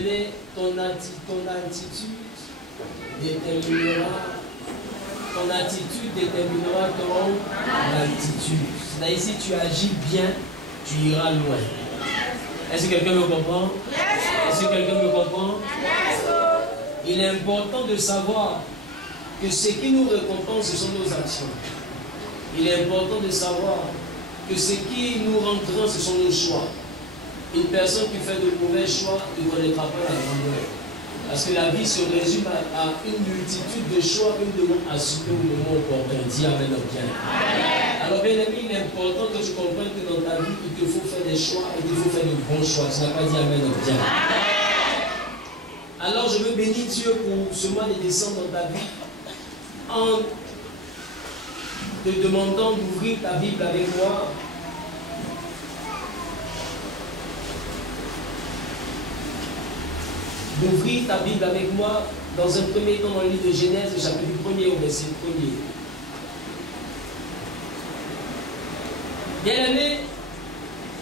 Bien-aimé, ton attitude déterminera ton attitude. C'est-à-dire, si tu agis bien, tu iras loin. Est-ce que quelqu'un me comprend? Est-ce que quelqu'un me comprend? Il est important de savoir que ce qui nous récompense, ce sont nos actions. Il est important de savoir que ce qui nous rend grands, ce sont nos choix. Une personne qui fait de mauvais choix ne connaîtra pas la grandeur. Parce que la vie se résume à une multitude de choix que nous devons assumer au moment opportun. Dis amen au bien. Alors bien aimé, il est important que tu comprennes que dans ta vie, il te faut faire des choix et il faut faire de bons choix. Tu n'as pas dit amen au bien. Alors je veux bénir Dieu pour ce mois de décembre dans ta vie en te demandant d'ouvrir ta Bible avec moi. D'ouvrir ta Bible avec moi dans un premier temps dans le livre de Genèse, chapitre 1er au verset 1er. Bien aimé,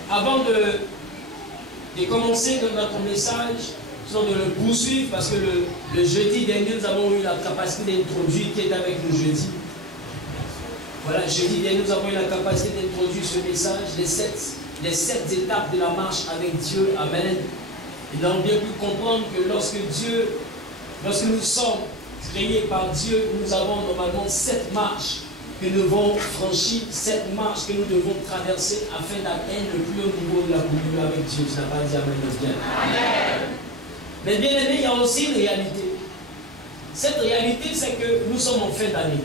avant de commencer notre message, sinon de le poursuivre, parce que le jeudi dernier, nous avons eu la capacité d'introduire qui est avec nous jeudi. Voilà, jeudi dernier, nous avons eu la capacité d'introduire ce message, les sept étapes de la marche avec Dieu. Amen. Et nous avons bien pu comprendre que lorsque nous sommes créés par Dieu, nous avons normalement 7 marches que nous devons franchir, 7 marches que nous devons traverser afin d'atteindre le plus haut niveau de la communion avec Dieu. Je n'ai pas dit amen bien. Amen. Mais bien aimé, il y a aussi une réalité. Cette réalité, c'est que nous sommes en fin d'année.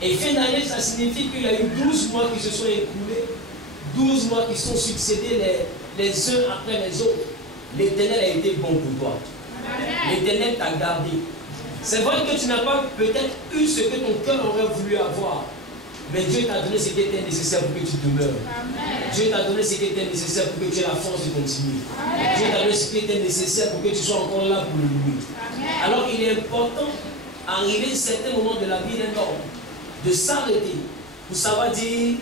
Et fin d'année, ça signifie qu'il y a eu 12 mois qui se sont écoulés, 12 mois qui sont succédés les uns après les autres. L'Éternel a été bon pour toi. L'Éternel t'a gardé. C'est vrai que tu n'as pas peut-être eu ce que ton cœur aurait voulu avoir. Mais Dieu t'a donné ce qui était nécessaire pour que tu demeures. Dieu t'a donné ce qui était nécessaire pour que tu aies la force de continuer. Dieu t'a donné ce qui était nécessaire pour que tu sois encore là pour le louer. Alors il est important, arrivé à certains moments de la vie d'un homme, de s'arrêter pour savoir dire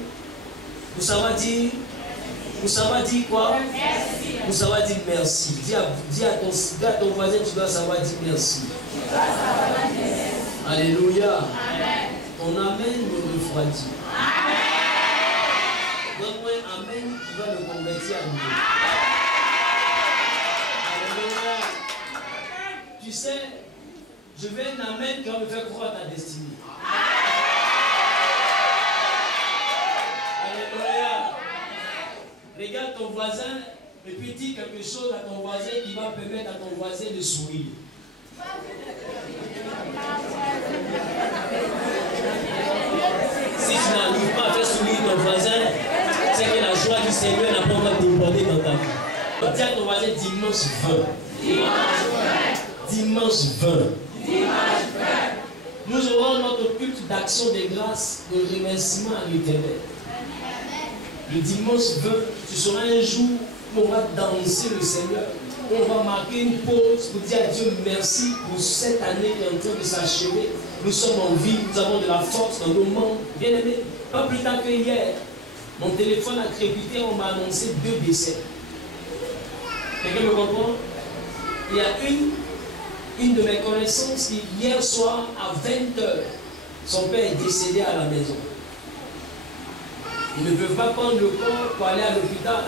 quoi? Merci. Pour savoir dire merci. Dis à ton voisin, tu dois savoir dire merci. Alléluia. Amen. Ton amen me refroidit. Donne-moi un amen qui va me convertir à nouveau. Alléluia. Tu sais, je veux un amen qui va me faire croire à ta destinée. Alléluia. Regarde ton voisin et puis dis quelque chose à ton voisin qui va permettre à ton voisin de sourire. Si tu n'arrives pas à faire sourire ton voisin, c'est que la joie du Seigneur n'a pas encore débordé dans ta vie. Dis à ton voisin dimanche 20. Dimanche 20. Nous aurons notre culte d'action de grâce, de remerciement à l'Éternel. Le dimanche 20, ce sera un jour où on va danser le Seigneur. On va marquer une pause pour dire à Dieu merci pour cette année qui est en train de s'achever. Nous sommes en vie, nous avons de la force dans nos membres. Bien aimé, pas plus tard que hier, mon téléphone a crépité, on m'a annoncé 2 décès. Quelqu'un me comprend? Il y a une de mes connaissances qui, hier soir, à 20h, son père est décédé à la maison. Ils ne peuvent pas prendre le corps pour aller à l'hôpital.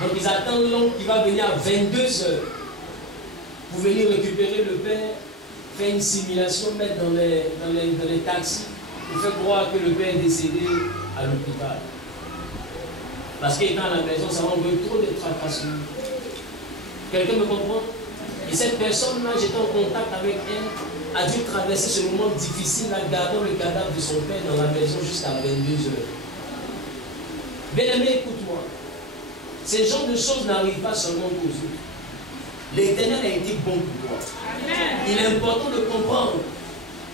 Donc ils attendent l'oncle qui va venir à 22h pour venir récupérer le père, faire une simulation, mettre dans les taxis pour faire croire que le père est décédé à l'hôpital. Parce qu'il est dans la maison, ça envoie trop de tracasseries. Quelqu'un me comprend? Et cette personne-là, j'étais en contact avec elle, a dû traverser ce moment difficile en gardant le cadavre de son père dans la maison jusqu'à 22h. Bien-aimé, écoute-moi. Ces genres de choses n'arrivent pas seulement aux autres. L'Éternel a été bon pour toi. Amen. Il est important de comprendre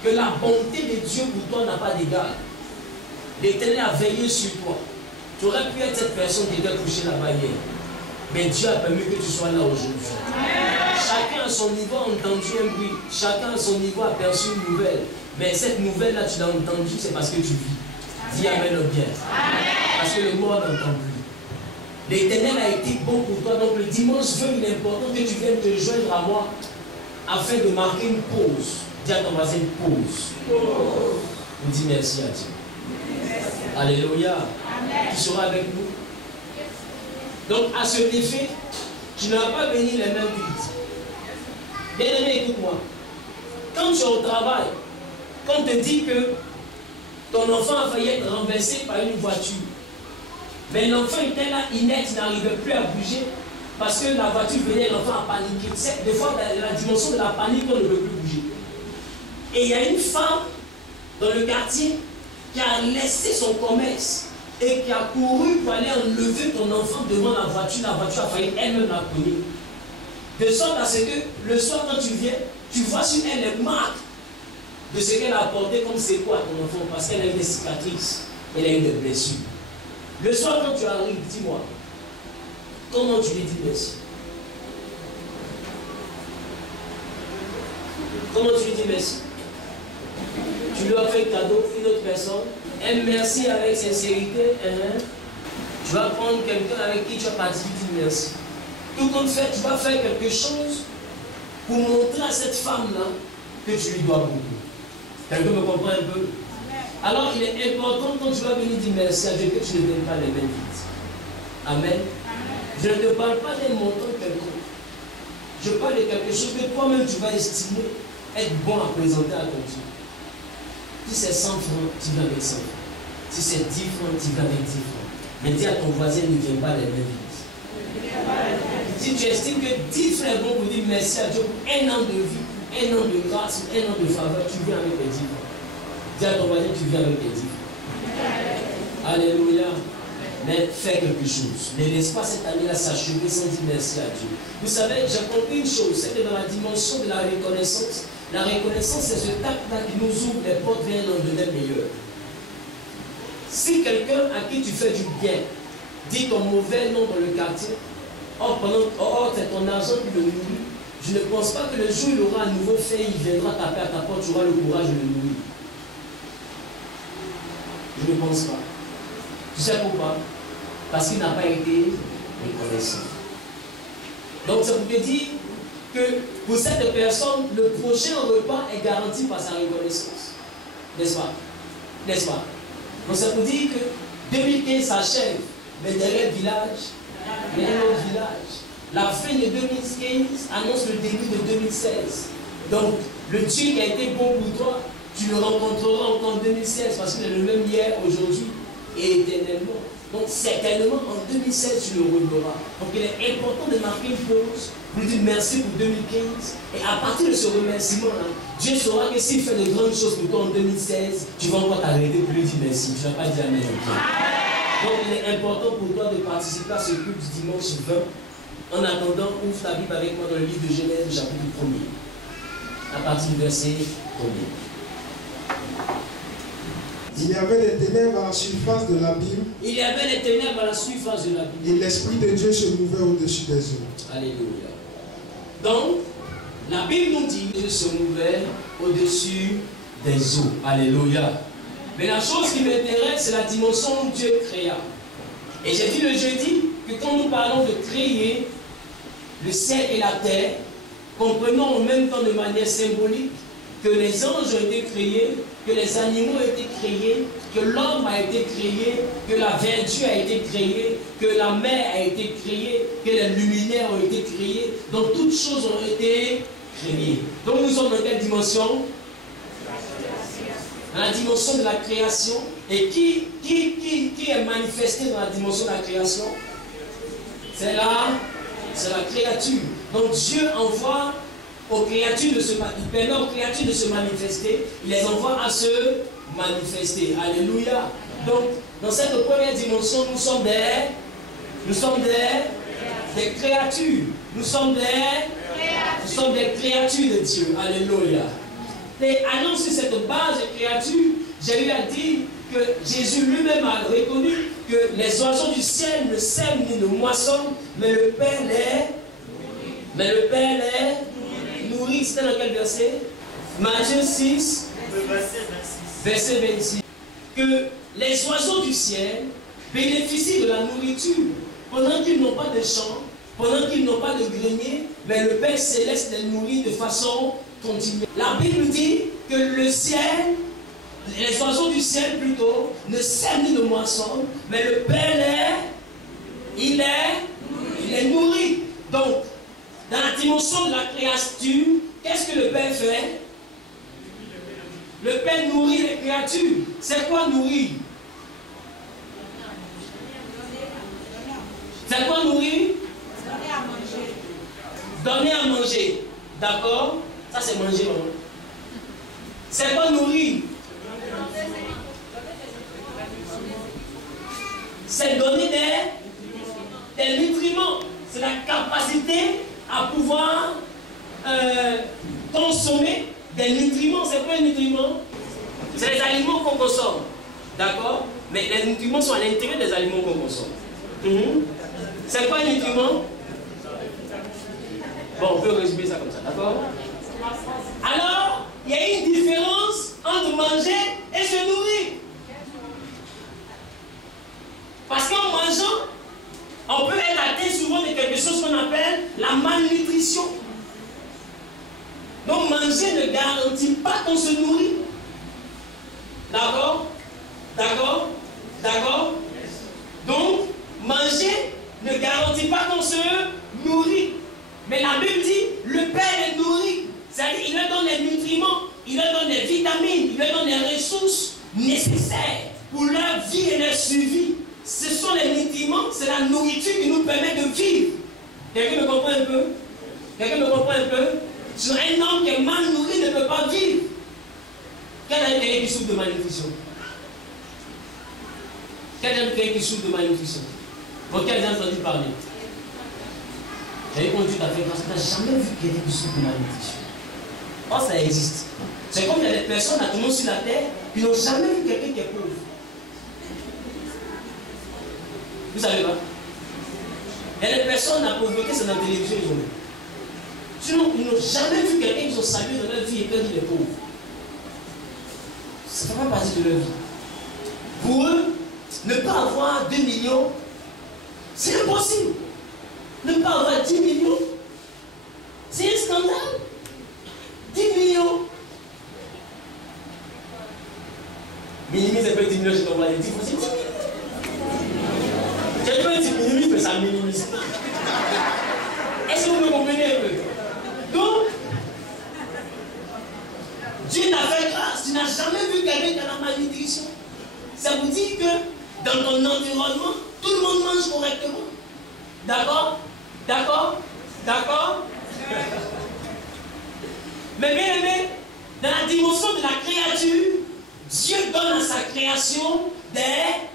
que la bonté de Dieu pour toi n'a pas d'égal. L'Éternel a veillé sur toi. Tu aurais pu être cette personne qui était couchée là-bas hier. Mais Dieu a permis que tu sois là aujourd'hui. Chacun à son niveau a entendu un bruit. Chacun à son niveau a perçu une nouvelle. Mais cette nouvelle-là, tu l'as entendue, c'est parce que tu vis. Dis amen au bien. Parce que le mort n'entend plus. L'Éternel a été bon pour toi. Donc le dimanche, il est important que tu viennes te joindre à moi afin de marquer une pause. Dis à ton voisin une pause. On dit merci à Dieu. Alléluia. Tu seras avec nous. Donc à ce effet, tu n'auras pas béni les mêmes vides. Bien aimé, écoute-moi. Quand tu es au travail, quand on te dit que ton enfant a failli être renversé par une voiture, mais l'enfant était là, inerte, il n'arrivait plus à bouger parce que la voiture venait, l'enfant a paniqué. Tu sais, des fois, la dimension de la panique, on ne veut plus bouger. Et il y a une femme dans le quartier qui a laissé son commerce et qui a couru pour aller enlever ton enfant devant la voiture a failli elle-même la cogner. De sorte à ce que le soir, quand tu viens, tu vois sur elle les marques de ce qu'elle a apporté comme c'est quoi à ton enfant, parce qu'elle a eu des cicatrices, elle a eu des blessures. Le soir, quand tu arrives, dis-moi, comment tu lui dis merci? Comment tu lui dis merci? Tu lui as fait cadeau, une autre personne, un merci avec sincérité, tu vas prendre quelqu'un avec qui tu as participé, tu dis merci. Tout compte fait, tu vas faire quelque chose pour montrer à cette femme-là que tu lui dois beaucoup. Quelqu'un me comprend un peu? Alors il est important quand tu vas venir dire merci à Dieu que tu ne donnes pas les mains vides. Amen. Je ne te parle pas d'un montant quelconque. Je parle de quelque chose que toi-même tu vas estimer être bon à présenter à ton Dieu. Si c'est 100 francs, tu viens avec 100 francs. Si c'est 10 francs, tu viens avec 10 francs. Mais dis à ton voisin, ne viens pas les mains vides. Si tu estimes que 10 francs est bon pour dire merci à Dieu pour un an de vie, un an de grâce, un an de faveur, tu viens avec les 10 francs. Dis à ton voisin, tu viens avec les 10 francs. Alléluia. Mais fais quelque chose. Ne laisse pas cette année-là s'achever sans dire merci à Dieu. Vous savez, j'ai compris une chose, c'est que dans la dimension de la reconnaissance, c'est ce tact-là qui nous ouvre les portes vers un lendemain meilleur. Si quelqu'un à qui tu fais du bien dit ton mauvais nom dans le quartier, or c'est ton argent qui le nourrit, je ne pense pas que le jour où il aura un nouveau fait, il viendra taper à ta porte, tu auras le courage de le nourrir. Je ne pense pas. Tu sais pourquoi? Parce qu'il n'a pas été reconnaissant. Donc ça vous te dire que pour cette personne, le prochain repas est garanti par sa reconnaissance. N'est-ce pas? N'est-ce pas? Donc ça vous dire que 2015 s'achève, mais derrière le village, il y a un autre village. La fin de 2015 annonce le début de 2016. Donc le Dieu qui a été bon pour toi, tu le rencontreras encore en 2016 parce qu'il est le même hier, aujourd'hui et éternellement. Donc certainement en 2016 tu le reverras. Donc il est important de marquer une pause pour dire merci pour 2015 et à partir de ce remerciement là, Dieu saura que s'il fait de grandes choses pour toi en 2016, tu vas encore t'arrêter pour lui dire merci. Tu ne vas pas dire amen. Donc il est important pour toi de participer à ce culte du dimanche 20. En attendant, ouvre ta Bible avec moi dans le livre de Genèse chapitre 1er à partir du verset 1er. Il y avait des ténèbres à la surface de l'abîme. Il y avait des ténèbres à la surface de l'abîme. Et l'Esprit de Dieu se mouvait au-dessus des eaux. Alléluia. Donc, la Bible nous dit que Dieu se mouvait au-dessus des eaux. Alléluia. Mais la chose qui m'intéresse, c'est la dimension où Dieu créa. Et j'ai dit le jeudi que quand nous parlons de créer le ciel et la terre, comprenons en même temps de manière symbolique que les anges ont été créés, que les animaux ont été créés, que l'homme a été créé, que la verdure a été créée, que la mer a été créée, que les luminaires ont été créés. Donc toutes choses ont été créées. Donc nous sommes dans quelle dimension? Dans la dimension de la création. Et qui est manifesté dans la dimension de la création? C'est la créature. Donc Dieu envoie aux créatures de se manifester. Il permet aux créatures de se manifester. Il les envoie à se manifester. Alléluia. Donc, dans cette première dimension, nous sommes des créatures. Nous sommes des créatures de Dieu. Alléluia. Et allant sur cette base de créatures, j'ai eu à dire que Jésus lui-même a reconnu que les oiseaux du ciel ne sèment ni ne moissonnent, mais le Père les nourrit. C'était dans quel verset? Matthieu 6, verset 26. Que les oiseaux du ciel bénéficient de la nourriture pendant qu'ils n'ont pas de champs, pendant qu'ils n'ont pas de grenier, mais le Père Céleste les nourrit de façon continue. La Bible dit que le ciel, les oiseaux du ciel plutôt, ne sèment ni ne moissonnent, mais le Père il les nourrit. Donc, dans la dimension de la créature, qu'est-ce que le Père fait? Le Père nourrit les créatures. C'est quoi nourrir? C'est quoi nourrir? Donner à manger. Donner à manger. D'accord? Ça c'est manger. C'est quoi nourrir? C'est donner des nutriments. C'est la capacité à pouvoir consommer des nutriments. C'est quoi un nutriment? C'est les aliments qu'on consomme. D'accord? Mais les nutriments sont à l'intérieur des aliments qu'on consomme. C'est quoi un nutriment? Bon, on peut résumer ça comme ça, d'accord? Alors, il y a une différence entre manger et se nourrir. Parce qu'en mangeant, on peut être atteint souvent de quelque chose qu'on appelle la malnutrition. Donc manger ne garantit pas qu'on se nourrit. D'accord? D'accord? D'accord? Donc, manger ne garantit pas qu'on se nourrit. Mais la Bible dit, le Père les nourrit. C'est-à-dire, il leur donne les nutriments, il leur donne les vitamines, il leur donne les ressources nécessaires pour leur vie et leur survie. Ce sont les nutriments, c'est la nourriture qui nous permet de vivre. Quelqu'un me comprend un peu? Quelqu'un me comprend un peu? Sur un homme qui est mal nourri ne peut pas vivre. Quel est quelqu'un qui souffre de malnutrition? Quel est quelqu'un qui souffre de malnutrition? Auquel j'ai entendu parler? J'avais conduit à faire grâce. Tu n'as jamais vu quelqu'un qui souffre de malnutrition. Oh, ça existe. C'est comme il y a des personnes à tout le monde sur la terre qui n'ont jamais vu quelqu'un qui est pauvre. Vous savez pas? Il y a des personnes, la pauvreté, c'est dans la télévision, ils ont vu. Sinon, ils n'ont jamais vu quelqu'un qui ont salué dans leur vie et perdu les pauvres. Ça ne fait pas partie de leur vie. Pour eux, ne pas avoir 2 millions, c'est impossible. Ne pas avoir 10 millions, c'est un scandale. 10 millions. Minimise un peu 10 millions, je t'envoie les 10 fois, c'est 10 millions. Quelqu'un dit minimise, mais ça minimise. Est-ce que vous me comprenez un peu? Donc, Dieu t'a fait grâce. Tu n'as jamais vu quelqu'un qui a la malnutrition. Ça vous dit que dans ton environnement, tout le monde mange correctement. D'accord? D'accord? D'accord? Mais bien aimé, dans la dimension de la créature, Dieu donne à sa création des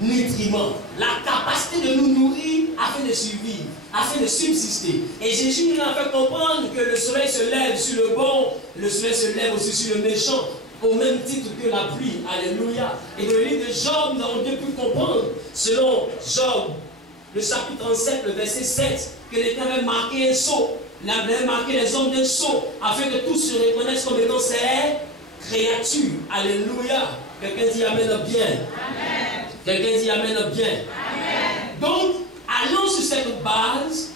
nutriments, la capacité de nous nourrir afin de survivre, afin de subsister. Et Jésus nous a fait comprendre que le soleil se lève sur le bon, le soleil se lève aussi sur le méchant, au même titre que la pluie. Alléluia. Et dans le livre de Job, nous avons bien pu comprendre, selon Job, le chapitre 37, le verset 7, que l'Éternel avait marqué un sceau. Il avait marqué les hommes d'un sceau, afin que tous se reconnaissent comme étant ses créatures. Alléluia. Quelqu'un dit Amen bien. Amen. Quelqu'un dit Amen bien. Amen. Donc, allons sur cette base,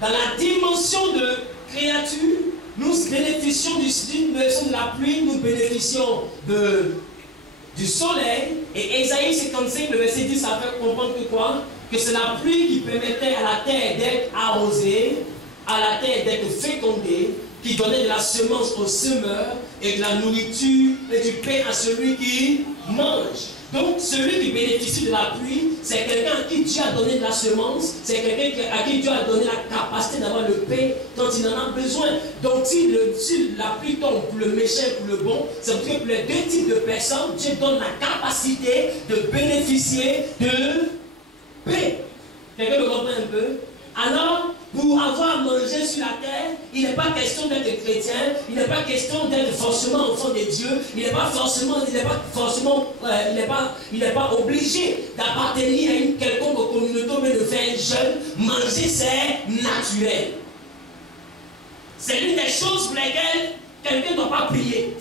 dans la dimension de créature, nous bénéficions de la pluie, nous bénéficions du soleil. Et Ésaïe 55, le verset 10, ça fait comprendre que quoi? Que c'est la pluie qui permettait à la terre d'être arrosée, à la terre d'être fécondée, qui donnait de la semence au semeur et de la nourriture et du pain à celui qui mange. Donc, celui qui bénéficie de la pluie, c'est quelqu'un à qui Dieu a donné de la semence, c'est quelqu'un à qui Dieu a donné la capacité d'avoir le pain quand il en a besoin. Donc, si la pluie tombe pour le méchant et pour le bon, c'est parce que pour les deux types de personnes, Dieu donne la capacité de bénéficier de pain. Quelqu'un me comprend un peu? Alors, pour avoir mangé sur la terre, il n'est pas question d'être chrétien, il n'est pas question d'être forcément enfant de Dieu, il n'est pas obligé d'appartenir à une quelconque communauté, mais de faire un jeûne. Manger, c'est naturel. C'est l'une des choses pour lesquelles quelqu'un ne doit pas prier.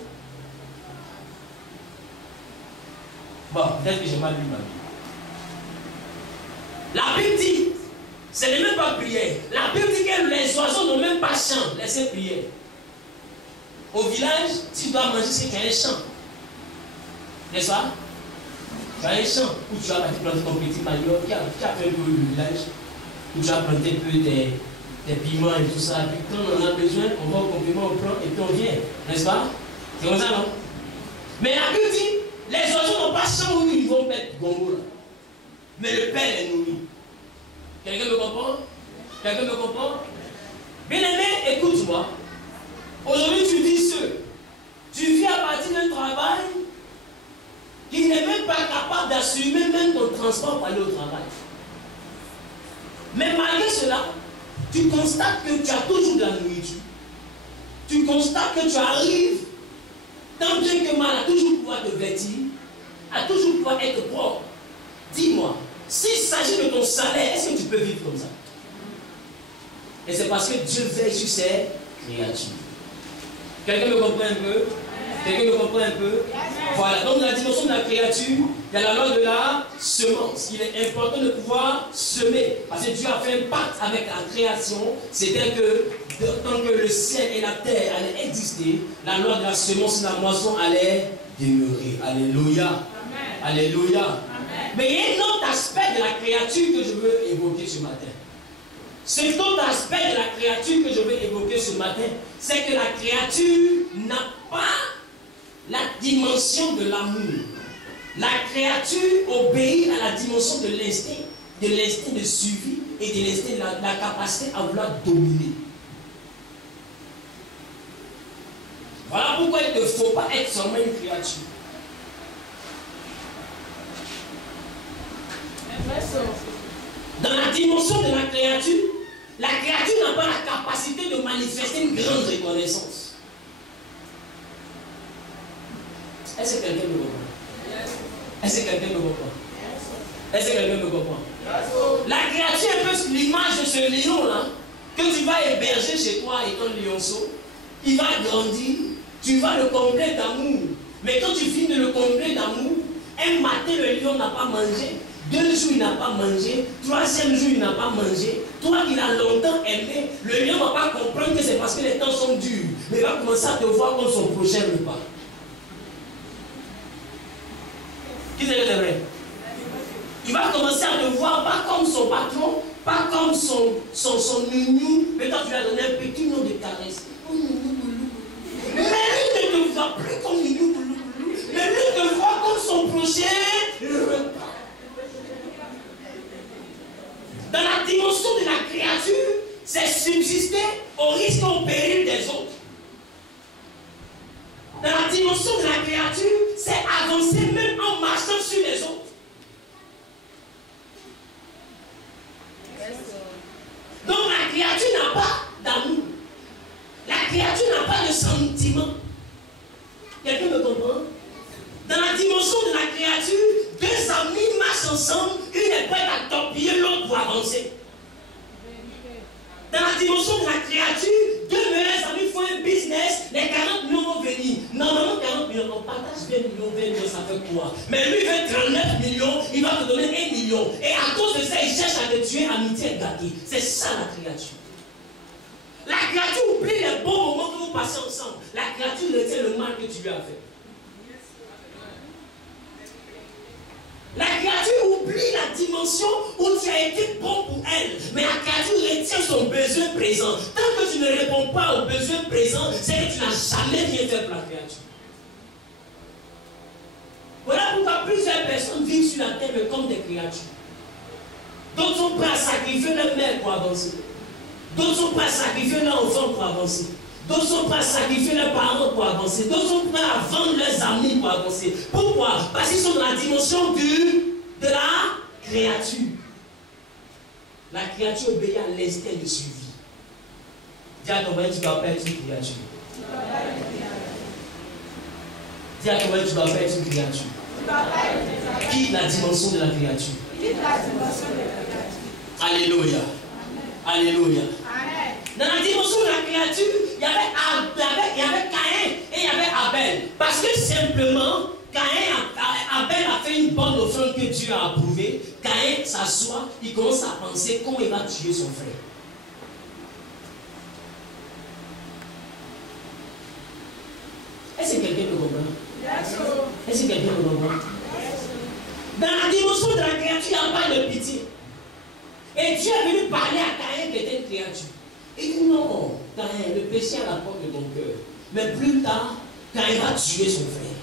Bon, peut-être que j'ai mal lu ma vie. La Bible dit, ce n'est même pas prière. La Bible dit que les oiseaux n'ont même pas chant, laissez prière. Au village, tu dois manger, c'est qu'il y a un champ. N'est-ce pas? Tu as un champ où tu vas planter ton petit manioc, qui a fait un peu le village, où tu vas planter un peu des piments et tout ça. Puis quand on en a besoin, on va au complément, on prend et puis on vient. N'est-ce pas? C'est comme ça, non? Mais la Bible dit, les oiseaux n'ont pas champ où ils vont mettre gombo là. Mais le Père les nourrit. Quelqu'un me comprend? Quelqu'un me comprend? Bien aimé, écoute-moi. Aujourd'hui, tu dis tu vis à partir d'un travail qui n'est même pas capable d'assumer même ton transport pour aller au travail. Mais malgré cela, tu constates que tu as toujours de la nourriture. Tu constates que tu arrives, tant bien que mal, à toujours pouvoir te vêtir, à toujours pouvoir être propre. Dis-moi, s'il s'agit de ton salaire, est-ce que tu peux vivre comme ça? Et c'est parce que Dieu veille sur ses créatures. Quelqu'un me comprend un peu? Quelqu'un me comprend un peu? Voilà, donc dans la dimension de la créature, il y a la loi de la semence. Il est important de pouvoir semer. Parce que Dieu a fait un pacte avec la création. C'était que tant que le ciel et la terre allaient exister, la loi de la semence et de la moisson allait demeurer. Alléluia. Alléluia. Amen. Mais il y a un autre aspect de la créature que je veux évoquer ce matin. Cet autre aspect de la créature que je veux évoquer ce matin, c'est que la créature n'a pas la dimension de l'amour. La créature obéit à la dimension de l'instinct de suivi et de l'instinct de la capacité à vouloir dominer. Voilà pourquoi il ne faut pas être seulement une créature. Dans la dimension de la créature n'a pas la capacité de manifester une grande reconnaissance. Est-ce que quelqu'un me comprend? Est-ce que quelqu'un me comprend? Est-ce que quelqu'un me comprend? La créature est un peu l'image de ce lion-là que tu vas héberger chez toi et ton lionceau. Il va grandir, tu vas le combler d'amour. Mais quand tu finis de le combler d'amour, un matin le lion n'a pas mangé. 2 jours, il n'a pas mangé. 3e jour, il n'a pas mangé. Toi qui l'as longtemps aimé, le lion ne va pas comprendre que c'est parce que les temps sont durs. Mais il va commencer à te voir comme son prochain repas. Qui c'est que c'est vrai? Il va commencer à te voir pas comme son patron, pas comme son nounou. Mais quand tu lui as donné un petit nom de caresse. Mais lui ne te voit plus comme nounou. Mais lui te voit comme son prochain repas. Dans la dimension de la créature, c'est subsister au risque et au péril des autres. Dans la dimension de la créature, c'est avancer même en marchant sur les autres. Donc la créature n'a pas d'amour. La créature n'a pas de sentiment. Quelqu'un me comprend? Dans la dimension de la créature, 2 amis marchent ensemble, une est prête à torpiller l'autre pour avancer. Dans la dimension de la créature, 2 meilleurs amis font un business, les 40 millions vont venir. Normalement, 40 millions, on partage 20 millions, 20 millions, ça fait quoi? Mais lui veut 39 millions, il va te donner 1 million. Et à cause de ça, il cherche à te tuer, amitié gâtée. C'est ça la créature. La créature oublie les bons moments que vous passez ensemble. La créature retient le mal que tu lui as fait. La créature oublie la dimension où tu as été bon pour elle. Mais la créature retient son besoin présent. Tant que tu ne réponds pas aux besoins présents, c'est que tu n'as jamais rien fait pour la créature. Voilà pourquoi plusieurs personnes vivent sur la terre comme des créatures. D'autres sont prêts à sacrifier leur mère pour avancer. D'autres sont prêts à sacrifier leur enfant pour avancer. D'autres sont prêts à sacrifier leurs parents pour avancer. D'autres sont prêts à vendre leurs amis pour avancer. Pourquoi? Parce qu'ils sont dans la dimension de la créature. La créature obéit à l'instinct de suivi. Dis à ton mari, tu ne dois pas être une créature. Dis à ton mari, tu ne dois pas être une créature. Quitte la dimension de la créature. Alléluia. Alléluia. Dans la dimension de la créature, il y avait Caïn et il y avait Abel. Parce que simplement, Abel a fait une bonne offrande que Dieu a approuvée. Caïn, sa s'assoit, il commence à penser comment il va tuer son frère. Est-ce que quelqu'un me comprend? Est-ce que quelqu'un me comprend? Dans la dimension de la créature, il n'y a pas de pitié. Et Dieu est venu parler à Caïn qui était une créature. Il dit non, Caïn, le péché à la porte de ton cœur. Mais plus tard, Caïn va tuer son frère.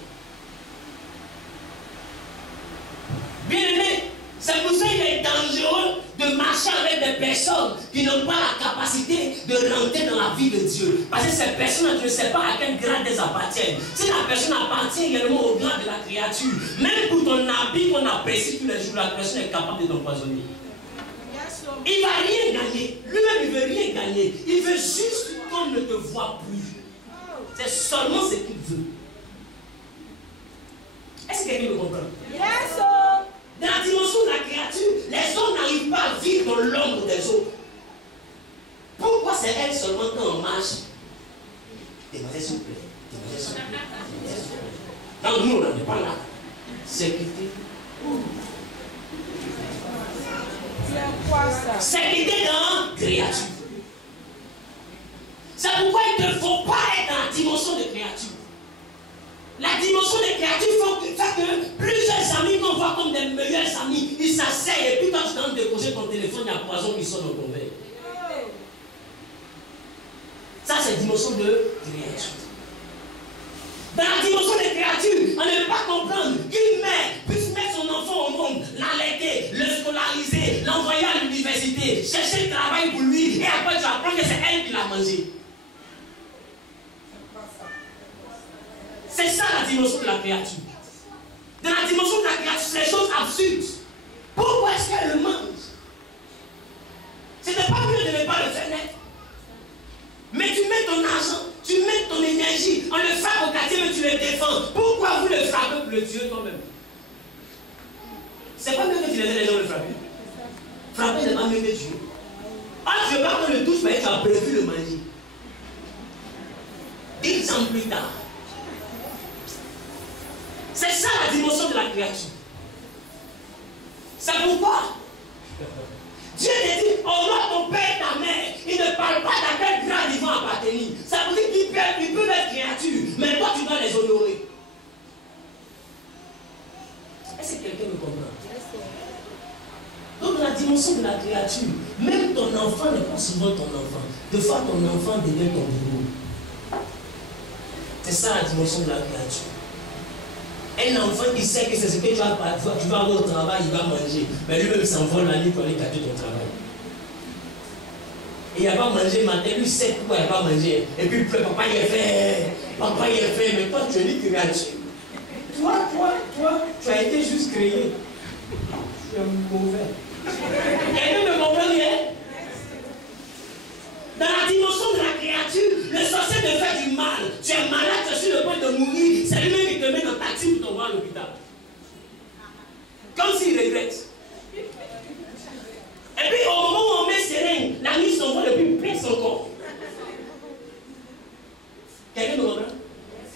Bien aimé, c'est pour ça qu'il est dangereux de marcher avec des personnes qui n'ont pas la capacité de rentrer dans la vie de Dieu. Parce que ces personnes, tu ne sais pas à quel grade elles appartiennent. Si la personne appartient également au grade de la créature, même pour ton habit qu'on apprécie tous les jours, la personne est capable de t'empoisonner. Il ne va rien gagner. Lui-même, il ne veut rien gagner. Il veut juste qu'on ne te voit plus. C'est seulement ce qu'il veut. Est-ce que quelqu'un me comprend? Dans la dimension de la créature, les hommes n'arrivent pas à vivre dans l'ombre des autres. Pourquoi c'est elle seulement quand on marche? Demandez s'il vous plaît. Demandez s'il vous plaît. Quand nous, on n'est pas là. Sécurité. Sécurité dans la créature. C'est pourquoi il ne faut pas être dans la dimension de créature. La dimension des créatures fait que plusieurs amis qu'on voit comme des meilleurs amis, ils s'asseyent et puis quand tu tentes de décrocher ton téléphone, il y a poison qui sort dans ton verre. Ça, c'est la dimension de créature. Dans la dimension des créatures, on ne peut pas comprendre qu'une mère puisse mettre son enfant au monde, l'allaiter, le scolariser, l'envoyer à l'université, chercher le travail pour lui, et après tu apprends que c'est elle qui l'a mangé. C'est ça la dimension de la créature. Dans la dimension de la créature, c'est des choses absurdes. Pourquoi est-ce qu'elle le mange? Ce n'est pas mieux de ne pas le faire naître. Mais tu mets ton argent, tu mets ton énergie, on le frappe au quartier, mais tu le défends. Pourquoi vous le frappez pour le tuer toi-même? C'est pas mieux que tu laisses les gens le frapper. Frapper n'est pas mieux que tuer. Ah, je parle de le touche, mais tu as prévu le manger. 10 ans plus tard. C'est ça la dimension de la créature. C'est pourquoi Dieu te dit, honore ton père et ta mère. Il ne parle pas d'à quel grade ils vont appartenir. Ça veut dire qu'ils peuvent être créatures, mais toi tu dois les honorer. Est-ce que quelqu'un me comprend? Donc dans la dimension de la créature, même ton enfant n'est pas souvent ton enfant. Des fois ton enfant devient ton bourreau. C'est ça la dimension de la créature. Un enfant qui sait que c'est ce que tu vas avoir au travail, il va manger. Mais lui-même s'envole la nuit pour aller gâter ton travail. Et il n'a pas mangé matin, lui sait pourquoi il n'a pas mangé. Et puis papa il est fait, papa il est fait, mais toi tu es une créature. Toi, tu as été juste créé. Tu es mauvais. Quelqu'un me comprend bien? Dans la dimension de la créature, le sorcier te fait du mal. Tu es malade, tu es sur le point de mourir. C'est lui-même qui te met dans ta taxi pour t'envoyer à l'hôpital. Comme s'il regrette. Et puis au moment où on met seringue, la nuit s'envole et puis il pèse son corps. Quelqu'un me comprend?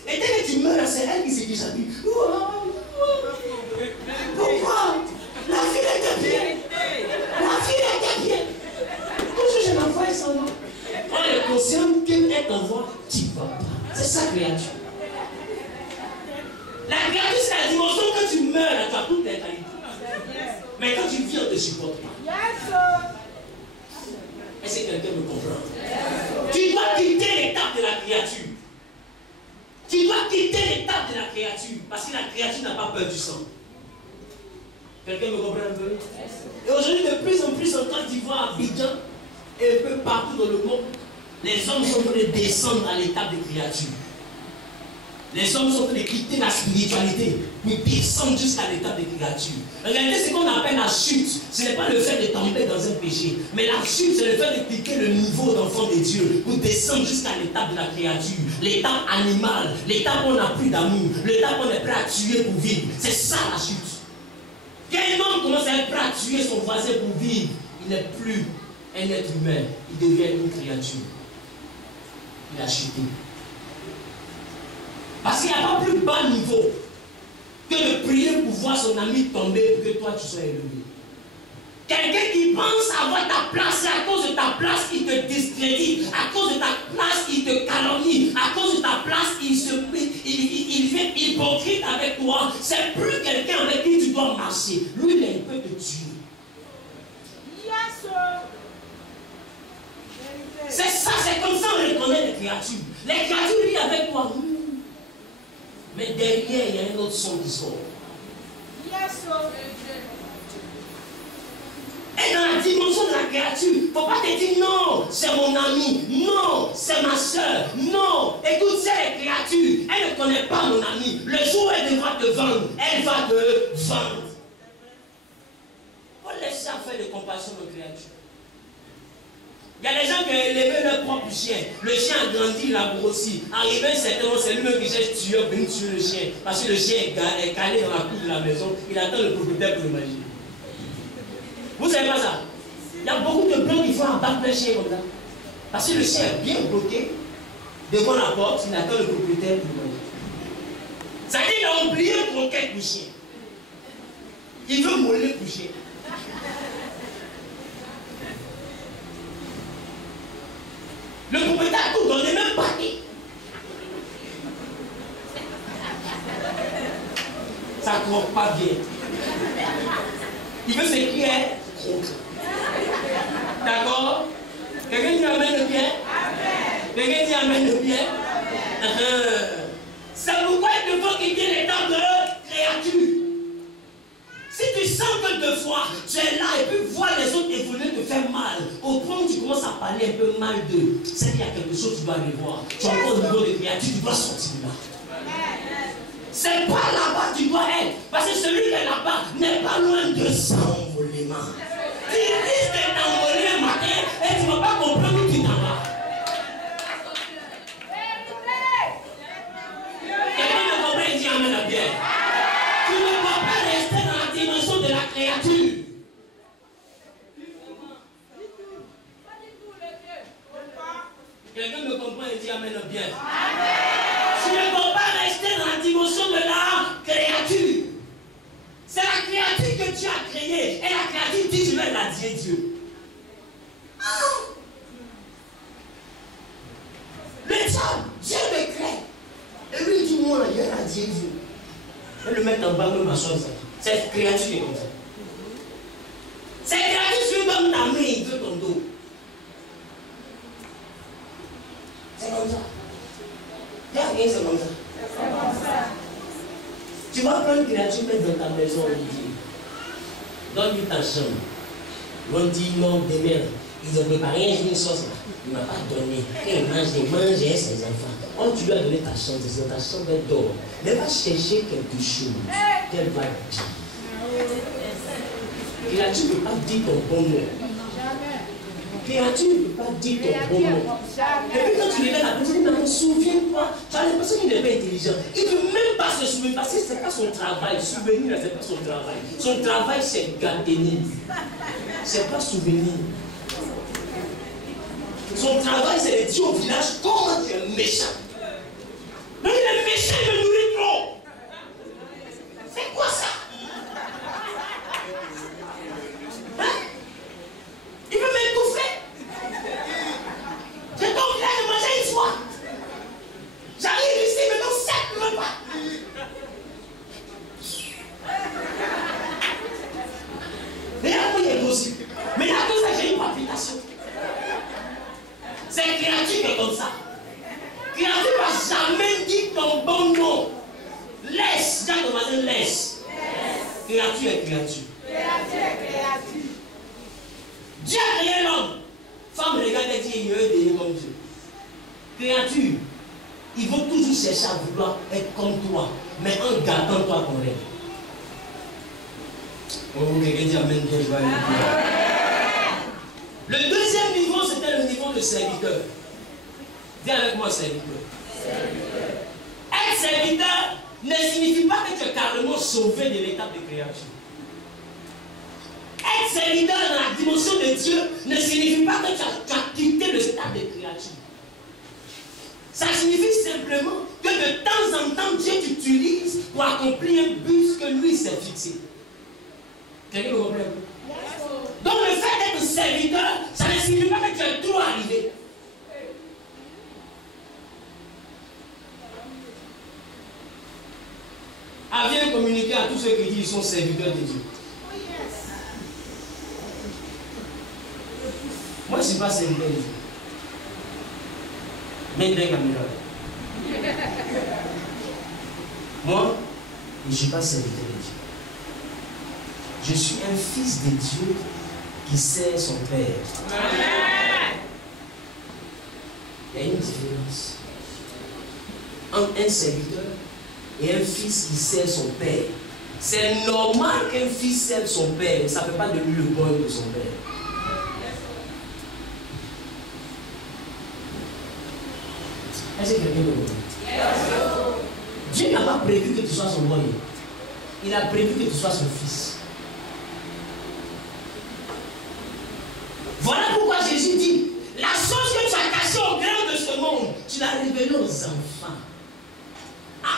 Et dès que tu meurs, c'est elle qui s'est dit ça. Pourquoi? La fille était bien. La fille était bien. Toujours je m'envoie son nom. On est conscient qu'elle est en voie qui ne va pas. C'est ça la créature. La créature, c'est la dimension quand tu meurs, là, tu as toutes les qualités. Mais quand tu vis, on ne te supporte pas. Est-ce que quelqu'un me comprend? Tu dois quitter l'étape de la créature. Tu dois quitter l'étape de la créature. Parce que la créature n'a pas peur du sang. Quelqu'un me comprend un peu? Et aujourd'hui, de plus en plus, en Côte d'Ivoire, à Abidjan, et un peu partout dans le monde, les hommes sont en train de descendre à l'étape de créature. Les hommes sont en train de quitter la spiritualité pour descendre jusqu'à l'étape de créature. Regardez ce qu'on appelle la chute. Ce n'est pas le fait de tomber dans un péché, mais la chute, c'est le fait de quitter le niveau d'enfant de Dieu pour descendre jusqu'à l'étape de la créature, l'étape animale, l'étape où on n'a plus d'amour, l'étape où on est prêt à tuer pour vivre. C'est ça la chute. Quand un homme commence à être prêt à tuer son voisin pour vivre, il n'est plus un être humain, il devient une créature. Il a chuté. Parce qu'il n'y a pas plus bas niveau que de prier pour voir son ami tomber pour que toi tu sois élevé. Quelqu'un qui pense avoir ta place, c'est à cause de ta place qu'il te discrédite, à cause de ta place il te calomnie, à cause de ta place il fait hypocrite avec toi. C'est plus quelqu'un avec qui tu dois marcher. Lui, il peut te tuer. C'est ça, c'est comme ça on reconnaît les créatures. Les créatures vivent avec toi. Mais derrière, il y a un autre son qui sort. Et dans la dimension de la créature, il ne faut pas te dire non, c'est mon ami, non, c'est ma soeur, non. Écoute, c'est les créatures, elle ne connaît pas mon ami. Le jour où elle devra te vendre, elle va te vendre. Il faut laisser faire de compassion aux créatures. Il y a des gens qui ont élevé leur propre chien. Le chien a grandi, il a grossi. Arrivé un certain moment, c'est lui-même qui cherche tueur, venir tuer le chien. Parce que le chien est calé dans la cour de la maison. Il attend le propriétaire pour le manger. Vous ne savez pas ça? Il y a beaucoup de blancs qui font abattre le chien comme ça. Parce que le chien est bien bloqué devant la porte, il attend le propriétaire pour le manger. Ça veut dire qu'il a oublié le croquette du chien. Il veut moller le chien. Le propriétaire a tout donné, même pas dit. Ça ne croque pas bien. Il veut s'écrire croque. D'accord? Quelqu'un dit amène le bien? Quelqu'un dit amène le bien? C'est pourquoi il te faut qu'il y ait les temps de créature. Si tu sens que deux fois tu es là et puis voir les autres évoluer te faire mal, au point où tu commences à parler un peu mal d'eux, c'est qu'il y a quelque chose que tu dois aller voir. Tu es encore au niveau des créatures, tu dois sortir là. C'est pas là-bas que tu dois être. Parce que celui qui est là-bas n'est pas loin de s'envoler. Tu risques de t'envoler un matin et tu ne vas pas comprendre où tu t'en vas. Quelqu'un me comprend et dit amène la bière. Tu ne vas pas rester dans la dimension de la créature. Quelqu'un me comprend et dit amène la bière. Tu ne peux pas rester dans la dimension de la créature. C'est la créature que tu as créée. Et la créature dit tu veux radier Dieu. Le diable, Dieu me crée. Et lui il dit moi, je vais radier Dieu. Je vais le mettre en bas de ma chose. Cette créature est comme ça. Cette créature, tu lui donnes ta main, il veut ton dos. C'est comme ça. Il n'y a rien, c'est comme ça. Tu vas prendre une créature, mettre dans ta maison, on dit, donne-lui ta chambre. On dit, non, demain, ils ont préparé une sauce là. Il ne m'a pas donné. Quand il mange ses enfants. Oh, tu lui as donné ta chambre, c'est ta chambre, elle dort. Elle va chercher quelque chose qu'elle va dire. Créature ne peut pas dire ton bon nom. Créature ne peut pas dire ton bon nom. Et puis quand tu regardes la personne, il ne souviens-toi. Tu as l'impression qu'il n'est pas intelligent. Il ne peut même pas se souvenir parce que ce n'est pas son travail. Souvenir, ce n'est pas son travail. Son travail, c'est gâter. Ce n'est pas souvenir. Son travail, c'est de dire au village comment tu es méchant. Mais il est méchant, il me nourrit trop. C'est quoi ça? Hein? Il veut m'étouffer. J'ai ton village de manger une fois. J'arrive ici, maintenant 7 repas. Mais là, il est aussi. Mais là, tout ça, j'ai une palpitation. C'est créature qui est comme ça. Créature ne va jamais dire ton bon nom. Laisse, Jacques de Mazin, laisse. Créature est créature. Dieu a créé l'homme. Femme regarde et dit, il veut donner comme Dieu. Créature, il faut toujours chercher à vouloir être comme toi, mais en gardant toi ton rêve. Oh, quelqu'un dit amen, Dieu, je vais aller. Le deuxième niveau, c'était le niveau de serviteur. Dis avec moi, serviteur. Être serviteur ne signifie pas que tu es carrément sauvé de l'étape de créature. Être serviteur dans la dimension de Dieu ne signifie pas que tu as quitté le stade de créature. Ça signifie simplement que de temps en temps, Dieu t'utilise pour accomplir un but que lui s'est fixé. Quelqu'un me comprend? serviteur, ça ne signifie pas que tu es trop arrivé. Viens communiquer à tous ceux qui disent qu'ils sont serviteurs de Dieu. Moi, je ne suis pas serviteur de Dieu. Mais d'un caméra. Moi, je ne suis pas serviteur de Dieu. Je suis un fils de Dieu qui sert son Père. Amen. Il y a une différence entre un serviteur et un fils qui sert son Père. C'est normal qu'un fils serve son Père, mais ça ne fait pas de lui le boy de son Père. Est-ce que quelqu'un me comprend? Dieu n'a pas prévu que tu sois son boy. Il a prévu que tu sois son fils. Voilà pourquoi Jésus dit, la chose que tu as cachée au grand de ce monde, tu l'as révélée aux enfants.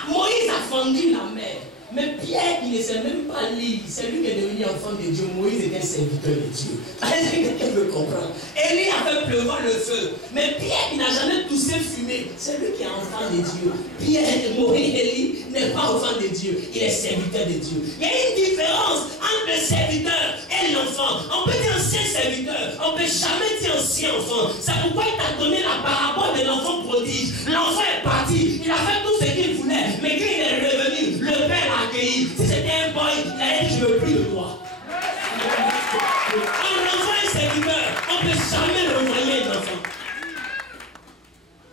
Moïse a fendu la mer. Mais Pierre, qui ne sait même pas lire, c'est lui qui est devenu enfant de Dieu. Moïse était serviteur de Dieu. Est-ce que quelqu'un me comprend? Élie a fait pleuvoir le feu. Mais Pierre, qui n'a jamais toussé fumée, c'est lui qui est enfant de Dieu. Pierre, Moïse, Élie n'est pas enfant de Dieu. Il est serviteur de Dieu. Il y a une différence entre le serviteur et l'enfant. On peut dire ancien serviteur. On ne peut jamais dire ancien enfant. C'est pourquoi il t'a donné la parabole de l'enfant prodige. L'enfant est parti. Il a fait tout ce qu'il voulait. Mais quand il est revenu, le père l'a accueilli. Si c'était un boy, il a dit, je ne veux plus de toi. Un enfant est serviteur. On ne peut jamais renvoyer un enfant.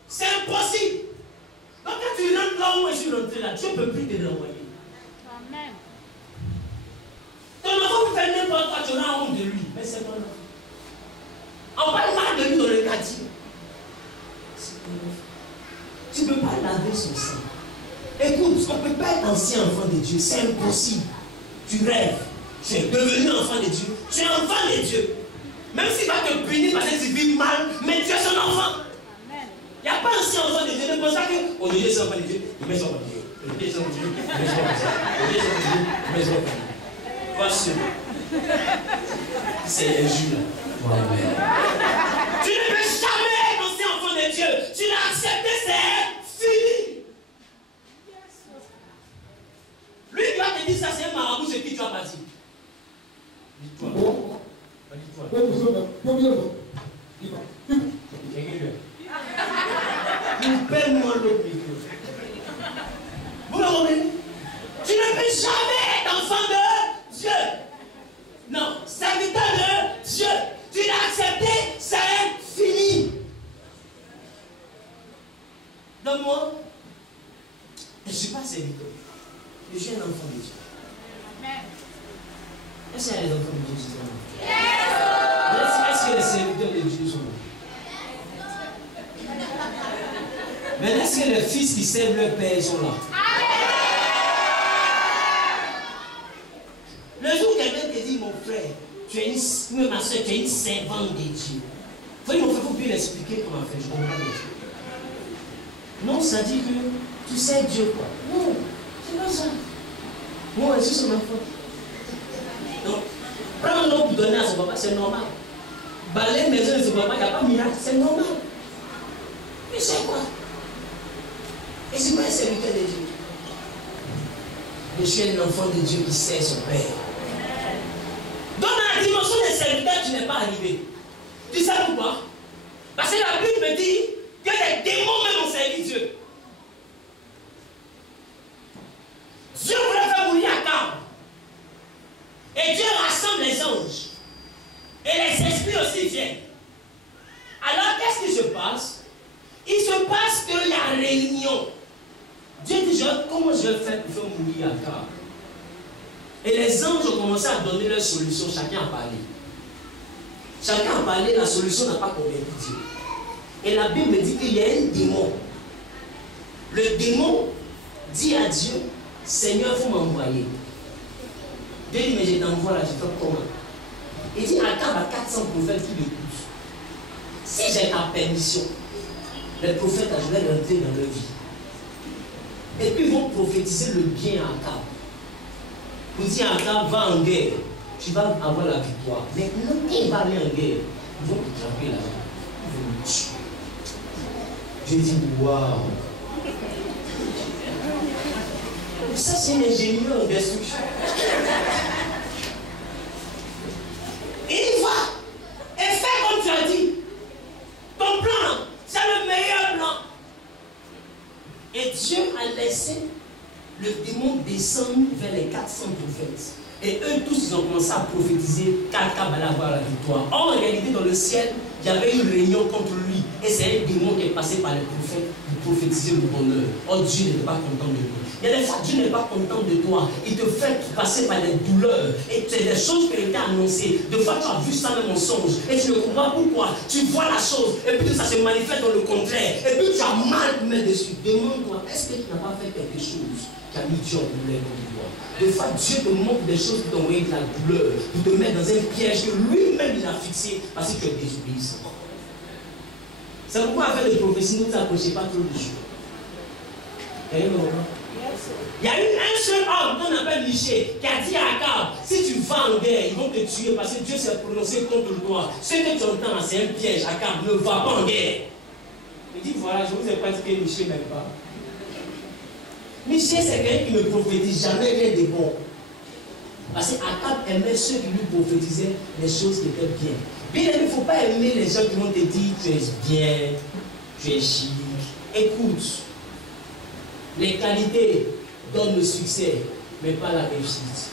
C'est impossible. Donc quand tu rentres là où je suis rentré là, Dieu ne peut plus te renvoyer. Amen. Ton enfant peut faire n'importe quoi, tu auras honte de lui. Mais c'est ton enfant. On parle mal de lui dans le quartier. C'est ton enfant. Tu ne peux pas laver son sang. Écoute, on ne peut pas être ancien enfant de Dieu, c'est impossible. Tu rêves, tu es devenu enfant de Dieu, tu es enfant de Dieu. Même s'il va te punir parce que tu vis mal, mais tu es son enfant. Il n'y a pas ancien enfant de Dieu, c'est pour ça que aujourd'hui c'est enfant de Dieu, il met son enfant de Dieu. Il met son enfant de Dieu, il met son enfant de Dieu, il met son enfant de Dieu. Voici. C'est injure. Tu ne peux jamais être ancien enfant de Dieu. Tu l'as accepté, c'est fini. Lui qui va te dire ça, c'est un marabout, c'est qui tu vas partir. Dis-toi. Coupez-moi l'autre micro. Vous le comprenez? Tu ne peux jamais être enfant de Dieu. Non, serviteur de Dieu. Tu l'as accepté, c'est fini. Donc moi, je ne suis pas serviteur. Je suis un enfant de Dieu. Est-ce qu'il y a des enfants de Dieu qui sont là? Est-ce que les serviteurs de Dieu sont là? Mais est-ce que les fils qui servent leur père sont là? Le jour où quelqu'un te dit, mon frère, tu es une, ma soeur, tu es une servante de Dieu. Mon frère, il faut bien expliquer comment faire. Je comprends bien. Non, ça dit que tu sais Dieu quoi. Non. C'est pas ça. Moi, je suis son enfant. Donc, prendre l'eau pour donner à son papa, c'est normal. Balayer la maison de son papa, il n'y a pas de miracle, c'est normal. Mais c'est quoi? Et c'est pas un serviteur de Dieu. Je suis un enfant de Dieu qui sert son Père. Donc, dans la dimension des serviteurs, tu n'es pas arrivé. Tu sais pourquoi? Parce que la Bible me dit que les démons même ont servi Dieu. Dieu voulait faire mourir Akab. Et Dieu rassemble les anges. Et les esprits aussi viennent. Alors qu'est-ce qui se passe? Il se passe qu'il y a réunion. Dieu dit, comment je vais faire pour faire mourir Akab? Et les anges ont commencé à donner leur solution. Chacun a parlé. Chacun a parlé, la solution n'a pas convaincu Dieu. Et la Bible dit qu'il y a un démon. Le démon dit à Dieu, Seigneur, il faut m'envoyer. Dieu dit, mais je t'envoie là, je fais comment? Il dit, Akab a 400 prophètes qui l'écoutent. Si j'ai ta permission, les prophètes, je vais rentrer dans leur vie. Et puis ils vont prophétiser le bien à Akab. Pour dire à Akab, va en guerre. tu vas avoir la victoire. Mais non, il va aller en guerre. Ils vont te trapper là-bas. Ils vont te tuer. Je dis, waouh. Ça, c'est un ingénieur en destruction. Et il va. Et fais comme tu as dit. Ton plan, c'est le meilleur plan. Et Dieu a laissé le démon descendre vers les 400 prophètes. Et eux tous, ils ont commencé à prophétiser qu'Akab allait avoir la victoire. Or, en réalité, dans le ciel, il y avait une réunion contre lui. Et c'est un démon qui est passé par les prophètes pour prophétiser le bonheur. Or, Dieu n'était pas content de lui. Il y a des fois, Dieu n'est pas content de toi. Il te fait passer par des douleurs. Et c'est des choses qui ont été annoncées. Des fois, tu as vu ça même en songe. Et tu ne comprends pas pourquoi. Tu vois la chose. Et puis, ça se manifeste dans le contraire. Et puis, tu as mal mis dessus. Demande-toi, est-ce que tu n'as pas fait quelque chose qui a mis Dieu en douleur contre toi? Des fois, Dieu te montre des choses qui t'ont envoyé de la douleur. Pour te mettre dans un piège que lui-même, il a fixé parce que tu es désobéissant. C'est pourquoi, avec les prophéties, ne vous approchez pas trop de choses. Il y a eu un seul homme qu'on appelle Michée qui a dit à Akab, si tu vas en guerre, ils vont te tuer parce que Dieu s'est prononcé contre toi. Ce que tu entends là, c'est un piège. Akab, ne va pas en guerre. Il dit, voilà, je ne vous ai pas dit que Michée n'aime pas. Michée, c'est quelqu'un qui ne prophétise jamais rien de bon. Parce qu'Akab aimait ceux qui lui prophétisaient les choses qui étaient bien. Bien, il ne faut pas aimer les gens qui vont te dire, tu es bien, tu es chic. Écoute. Les qualités donnent le succès, mais pas la réussite.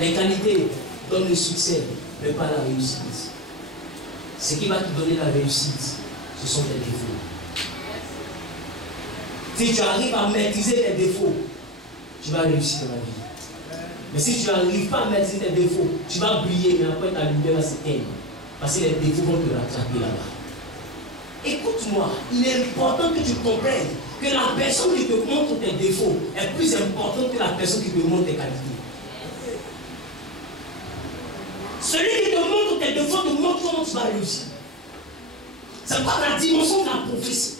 Les qualités donnent le succès, mais pas la réussite. Ce qui va te donner la réussite, ce sont tes défauts. Si tu arrives à maîtriser tes défauts, tu vas réussir dans la vie. Mais si tu n'arrives pas à maîtriser tes défauts, tu vas briller, mais après ta lumière va s'éteindre. Parce que les défauts vont te rattraper là-bas. Écoute-moi, il est important que tu comprennes que la personne qui te montre tes défauts est plus importante que la personne qui te montre tes qualités. Celui qui te montre tes défauts te montre comment tu vas réussir. C'est pas la dimension de la prophétie.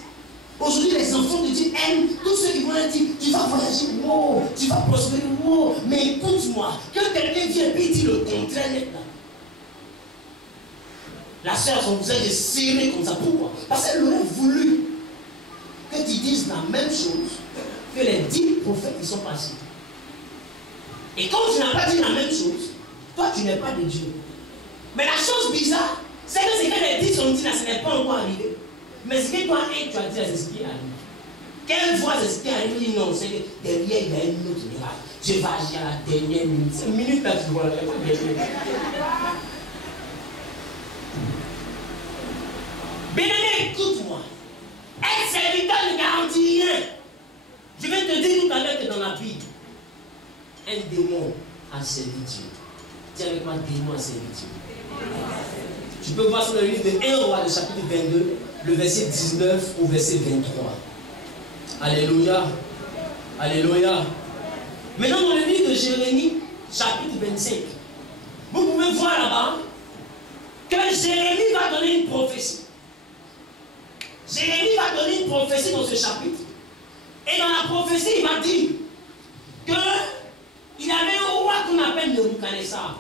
Aujourd'hui, les enfants de Dieu aiment tous ceux qui vont leur dire, tu vas voyager, wow, tu vas prospérer, wow. Mais écoute-moi, que quelqu'un vienne et dit le contraire maintenant. La sœur, son visage est serré comme ça. Pourquoi? Parce qu'elle aurait voulu que tu dises la même chose que les 10 prophètes qui sont passés. Et comme tu n'as pas dit la même chose, toi tu n'es pas de Dieu. Mais la chose bizarre, c'est que ce que les 10 ont dit là, ce n'est pas encore arrivé. Mais ce que toi et tu as dit là, c'est ce qui arrive. Quelle voix c'est ce qui arrive? Il dit non, c'est que derrière il y a une autre miracle. Je vais agir à la dernière minute. C'est une minute là, tu vois. Bien-aimé, écoute-moi. Être serviteur ne garantit rien. Je vais te dire tout à l'heure que dans la Bible, un démon a servi Dieu. Dis avec moi, démon a servi Dieu. Tu peux voir sur le livre de 1 Roi, le chapitre 22, le verset 19 au verset 23. Alléluia. Alléluia. Maintenant, dans le livre de Jérémie, chapitre 25, vous pouvez voir là-bas que Jérémie va donner une prophétie. Jérémie va donner une prophétie dans ce chapitre. Et dans la prophétie, il va dire qu'il avait un roi qu'on appelle Nebuchadnezzar.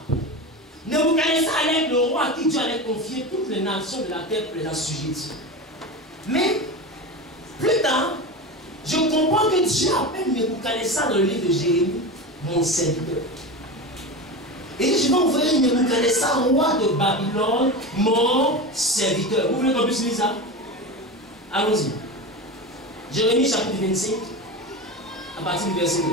Nebuchadnezzar allait être le roi à qui Dieu allait confier toutes les nations de la terre pour les assujettir. Mais, plus tard, je comprends que Dieu appelle Nebuchadnezzar dans le livre de Jérémie, mon serviteur. Et je vais envoyer Nebuchadnezzar, roi de Babylone, mon serviteur. Vous voulez qu'on puisse lire ça? Allons-y. Jérémie chapitre 25, à partir du verset 9.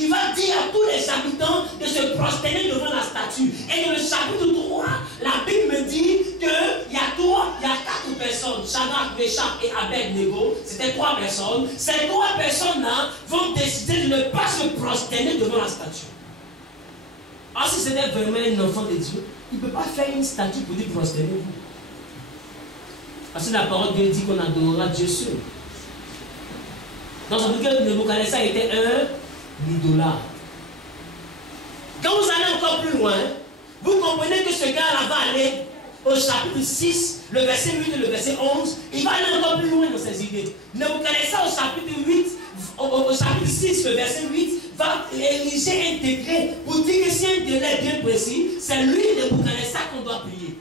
Il va dire à tous les habitants de se prosterner devant la statue. Et dans le chapitre 3, la Bible me dit qu'il y a 4 personnes, Shadrach, Meshach et Abed-Nego. C'était 3 personnes. Ces 3 personnes-là vont décider de ne pas se prosterner devant la statue. Alors si c'était vraiment un enfant de Dieu, il ne peut pas faire une statue pour dire prosternez-vous. Parce que la parole de Dieu dit qu'on adorera Dieu seul. Donc ça veut dire que Nebuchadnezzar était un idolâtre. Quand vous allez encore plus loin, vous comprenez que ce gars-là va aller au chapitre 6, le verset 8 et le verset 11, il va aller encore plus loin dans ses idées. Nebuchadnezzar au chapitre 8, au chapitre 6, le verset 8, va ériger un décret pour dire que si un délai bien précis, c'est lui, Nebuchadnezzar, qu'on doit prier.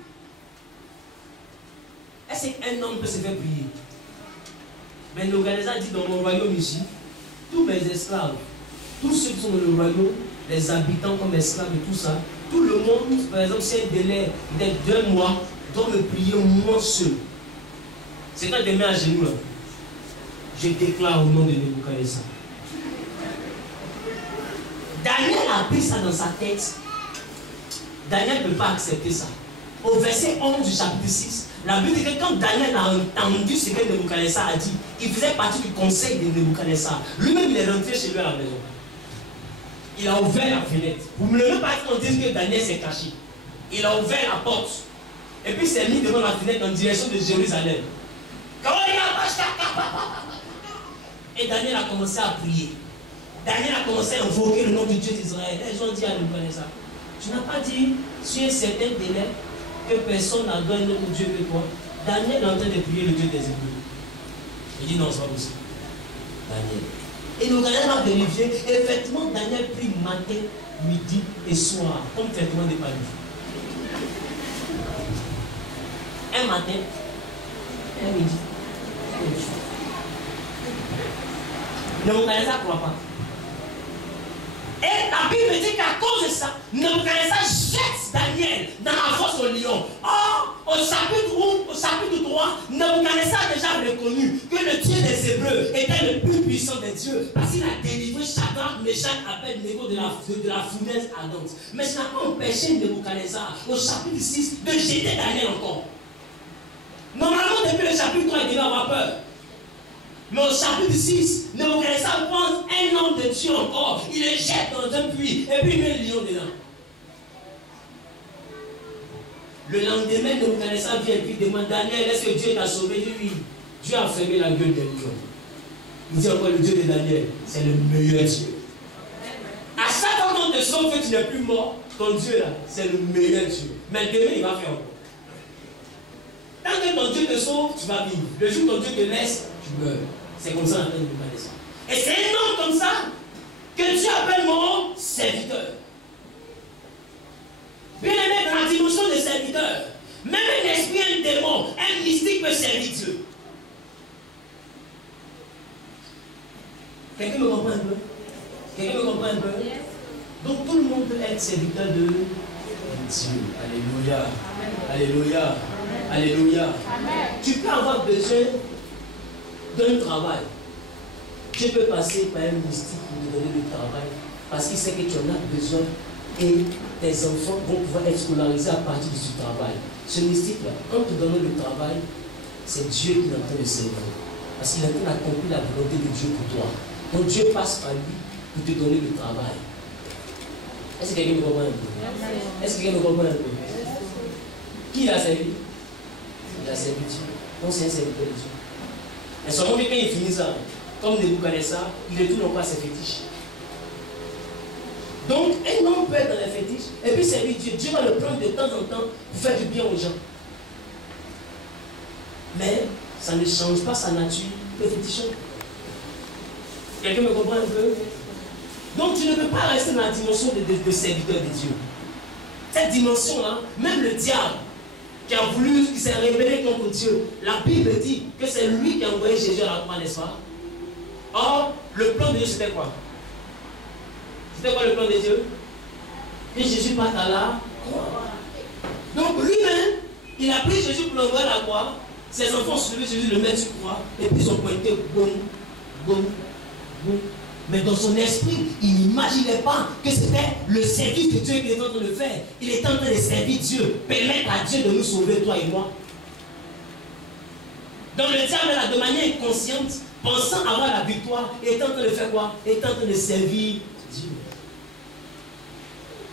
Est-ce qu'un homme peut se faire prier? Mais Nebuchadnezzar dit dans mon royaume ici, tous mes esclaves, tous ceux qui sont dans le royaume, les habitants comme esclaves et tout ça, tout le monde, par exemple, si un délai d'être 2 mois, doit me prier moi seul. C'est quand je me mets à genoux là. Je déclare au nom de Nebuchadnezzar. Daniel a pris ça dans sa tête. Daniel ne peut pas accepter ça. Au verset 11 du chapitre 6, la Bible dit que quand Daniel a entendu ce que Nebuchadnezzar a dit, il faisait partie du conseil de Nebuchadnezzar. Lui-même, il est rentré chez lui à la maison. Il a ouvert la fenêtre. Vous ne me le pas qu'on dise que Daniel s'est caché. Il a ouvert la porte. Et puis il s'est mis devant la fenêtre en direction de Jérusalem. Et Daniel a commencé à prier. Daniel a commencé à invoquer le nom du Dieu d'Israël. Les gens disent à Nebuchadnezzar, tu n'as pas dit sur un certain délai que personne n'a donné un autre Dieu que toi. Daniel est en train de prier le Dieu des Hébreux. Il dit non, c'est pas possible. Daniel. Et nous regardons à vérifier. Effectivement, Daniel prie matin, midi et soir, comme traitement des palais. Un matin, un midi, un soir. Nebuchadnezzar ne croit pas. Et la Bible dit qu'à cause de ça, Nebuchadnezzar jette Daniel dans la fosse au lion. Or, au chapitre 3, Nebuchadnezzar a déjà reconnu que le Dieu des Hébreux était le plus puissant des dieux parce qu'il a délivré Shadrach, Meshach, Abednego de la fournaise ardente. Mais ça n'a pas empêché Nebuchadnezzar au chapitre 6 de jeter Daniel encore. Normalement, depuis le chapitre 3, il devait avoir peur. Mais au chapitre 6, Nebuchadnezzar prend un homme de Dieu encore, il le jette dans un puits, et puis il met le lion dedans. Le lendemain, Nebuchadnezzar vient et puis demande, Daniel, est-ce que Dieu t'a sauvé? Il dit oui. Dieu a fermé la gueule des lions. Il dit encore, le Dieu de Daniel, c'est le meilleur Dieu. À chaque fois qu'on te sauve que tu n'es plus mort, ton Dieu là, c'est le meilleur Dieu. Mais demain, il va faire encore. Tant que ton Dieu te sauve, tu vas vivre. Le jour où ton Dieu te laisse, tu meurs. C'est comme ça en train de nous connaître. Et c'est un homme comme ça que Dieu appelle mon serviteur. Bien aimé, dans la dimension de serviteur, même un esprit, un démon, un mystique peut servir Dieu. Quelqu'un me comprend un peu? Quelqu'un me comprend un peu? Donc tout le monde peut être serviteur de Dieu. Alléluia. Alléluia. Alléluia. Amen. Tu peux avoir besoin d'un travail. Tu peux passer par un mystique pour te donner le travail parce qu'il sait que tu en as besoin et tes enfants vont pouvoir être scolarisés à partir de ce travail. Ce mystique-là, quand tu donnes le travail, c'est Dieu qui est en train de servir. Parce qu'il est en train d'accomplir la volonté de Dieu pour toi. Donc Dieu passe par lui pour te donner le travail. Est-ce que quelqu'un me comprend un peu? Est-ce que quelqu'un me comprend un peu? Qui l'a servi? Il a servi Dieu. Donc c'est un serviteur de Dieu. Et seulement quand il finit ça, comme Nebuchadnezzar, il retourne encore à ses fétiches. Donc un homme peut être dans les fétiches et puis servir Dieu. Dieu va le prendre de temps en temps pour faire du bien aux gens. Mais ça ne change pas sa nature de fétichon. Quelqu'un me comprend un peu? Donc tu ne peux pas rester dans la dimension de serviteur de Dieu. Cette dimension-là, même le diable qui a voulu, qui s'est rebellé contre Dieu, la Bible dit que c'est lui qui a envoyé Jésus à la croix, n'est-ce pas? Or, le plan de Dieu c'était quoi? C'était quoi le plan de Dieu? Que Jésus parte à la croix. Donc lui-même, il a pris Jésus pour l'envoyer à la croix. Ses enfants sont levés, Jésus le met sur la croix. Et puis ils ont pointé, boum, boum, boum. Mais dans son esprit, il n'imaginait pas que c'était le service que Dieu était en train de faire. Il était en train de servir Dieu, permettre à Dieu de nous sauver, toi et moi. Donc le diable, là, de manière inconsciente, pensant avoir la victoire, est en train de faire quoi? Est en train de servir Dieu.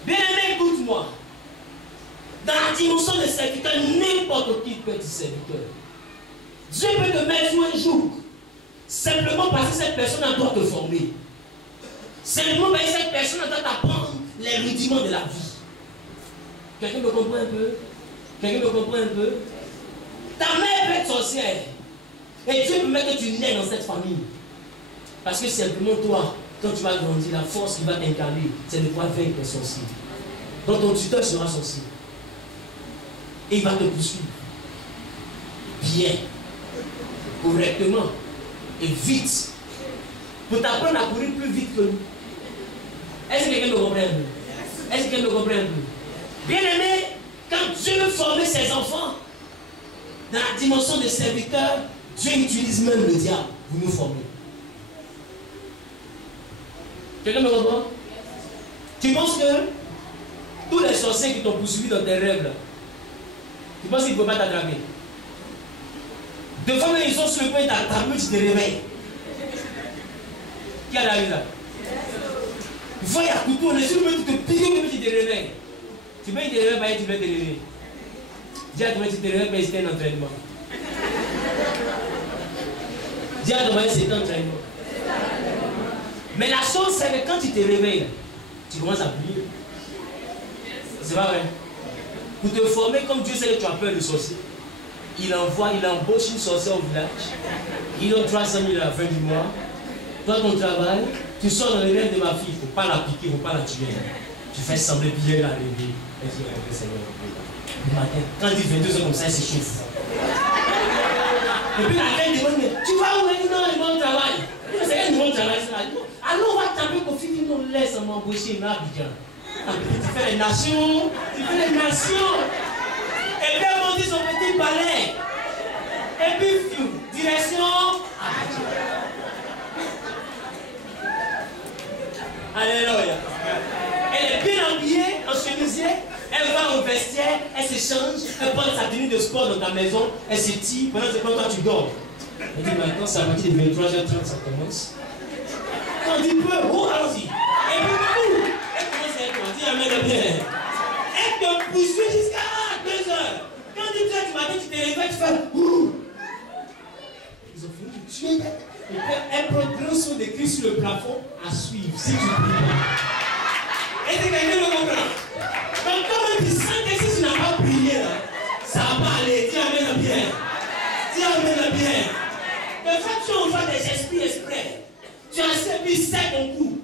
Bien aimé, écoute-moi. Dans la dimension de serviteur, n'importe qui peut être serviteur. Dieu peut te mettre sur un jour, simplement parce que cette personne doit te former. Simplement parce que cette personne doit t'apprendre les rudiments de la vie. Quelqu'un me comprend un peu? Quelqu'un me comprend un peu? Ta mère peut être sorcière. Et Dieu permet que tu nais dans cette famille. Parce que simplement toi, quand tu vas grandir, la force qui va t'incarner, c'est de pouvoir vaincre les sorciers. Donc ton tuteur sera sorcier. Et il va te poursuivre. Bien. Correctement. Et vite. Pour t'apprendre à courir plus vite que nous. Est-ce que quelqu'un me comprend un peu? Est-ce que quelqu'un me comprend un peu? Bien aimé, quand Dieu veut former ses enfants dans la dimension des serviteurs, Dieu utilise même le diable pour nous former. Quelqu'un me comprend? Tu penses que tous les sorciers qui t'ont poursuivi dans tes rêves, là, tu penses qu'ils ne peuvent pas t'attraper? Deux fois, ils sont sur le point de t'attraper, tu te réveilles. Qui a la vie là? Une fois, il y a un couteau, on est sur le point de te piquer, mais tu te réveilles. Tu peux te réveiller, tu peux te réveiller. Dis à toi, tu te réveilles, mais c'était un entraînement. Dis à toi, c'est un entraînement. Mais la chose, c'est que quand tu te réveilles, tu commences à plier. C'est pas vrai. Pour te former, comme Dieu sait que tu as peur de sorcier, il embauche une sorcière au village. Il donne 300 000 à la fin du mois. Toi, ton travail, tu sors dans les rêves de ma fille, il ne faut pas la piquer, il ne faut pas la tuer. Tu fais sembler bien la réveiller. Et tu dis, Seigneur, le matin, quand il dit 22 h comme ça, il s'échauffe. Et puis la reine demande, mais tu vas où? Elle dit, non, il va au travail. C'est un nouveau travail. Alors on va taper pour finir, non, laisse m'embaucher, mais Abidjan. Tu fais les nations, tu fais les nations. Et puis elle monte son petit palais. Et puis, direction Abidjan. Alléluia. Elle est bien habillée, en chemisier. Elle va au vestiaire, elle se change, elle prend sa tenue de sport dans ta maison, elle se tire, pendant ce temps, toi tu dors. Elle dit maintenant, c'est à partir de 23h30, ça commence. Quand on dit peu, oh, allons-y. Et puis, elle commence à être dit, amène bien. Elle te poursuit jusqu'à 2h. Quand on dit 2h du matin, tu te réveilles, tu fais, ouh. Ils ont fini de tuer. Et puis, elle prend deux sauts de Christ sur le plafond à suivre, si tu pries pas. Et c'est quelqu'un me comprend. Donc, comme tu sens que si tu n'as pas prié, là, ça va pas aller. Dis amène bien. Dis amène bien. De fait, tu envoies des esprits exprès. Tu as servi 7 ton coup.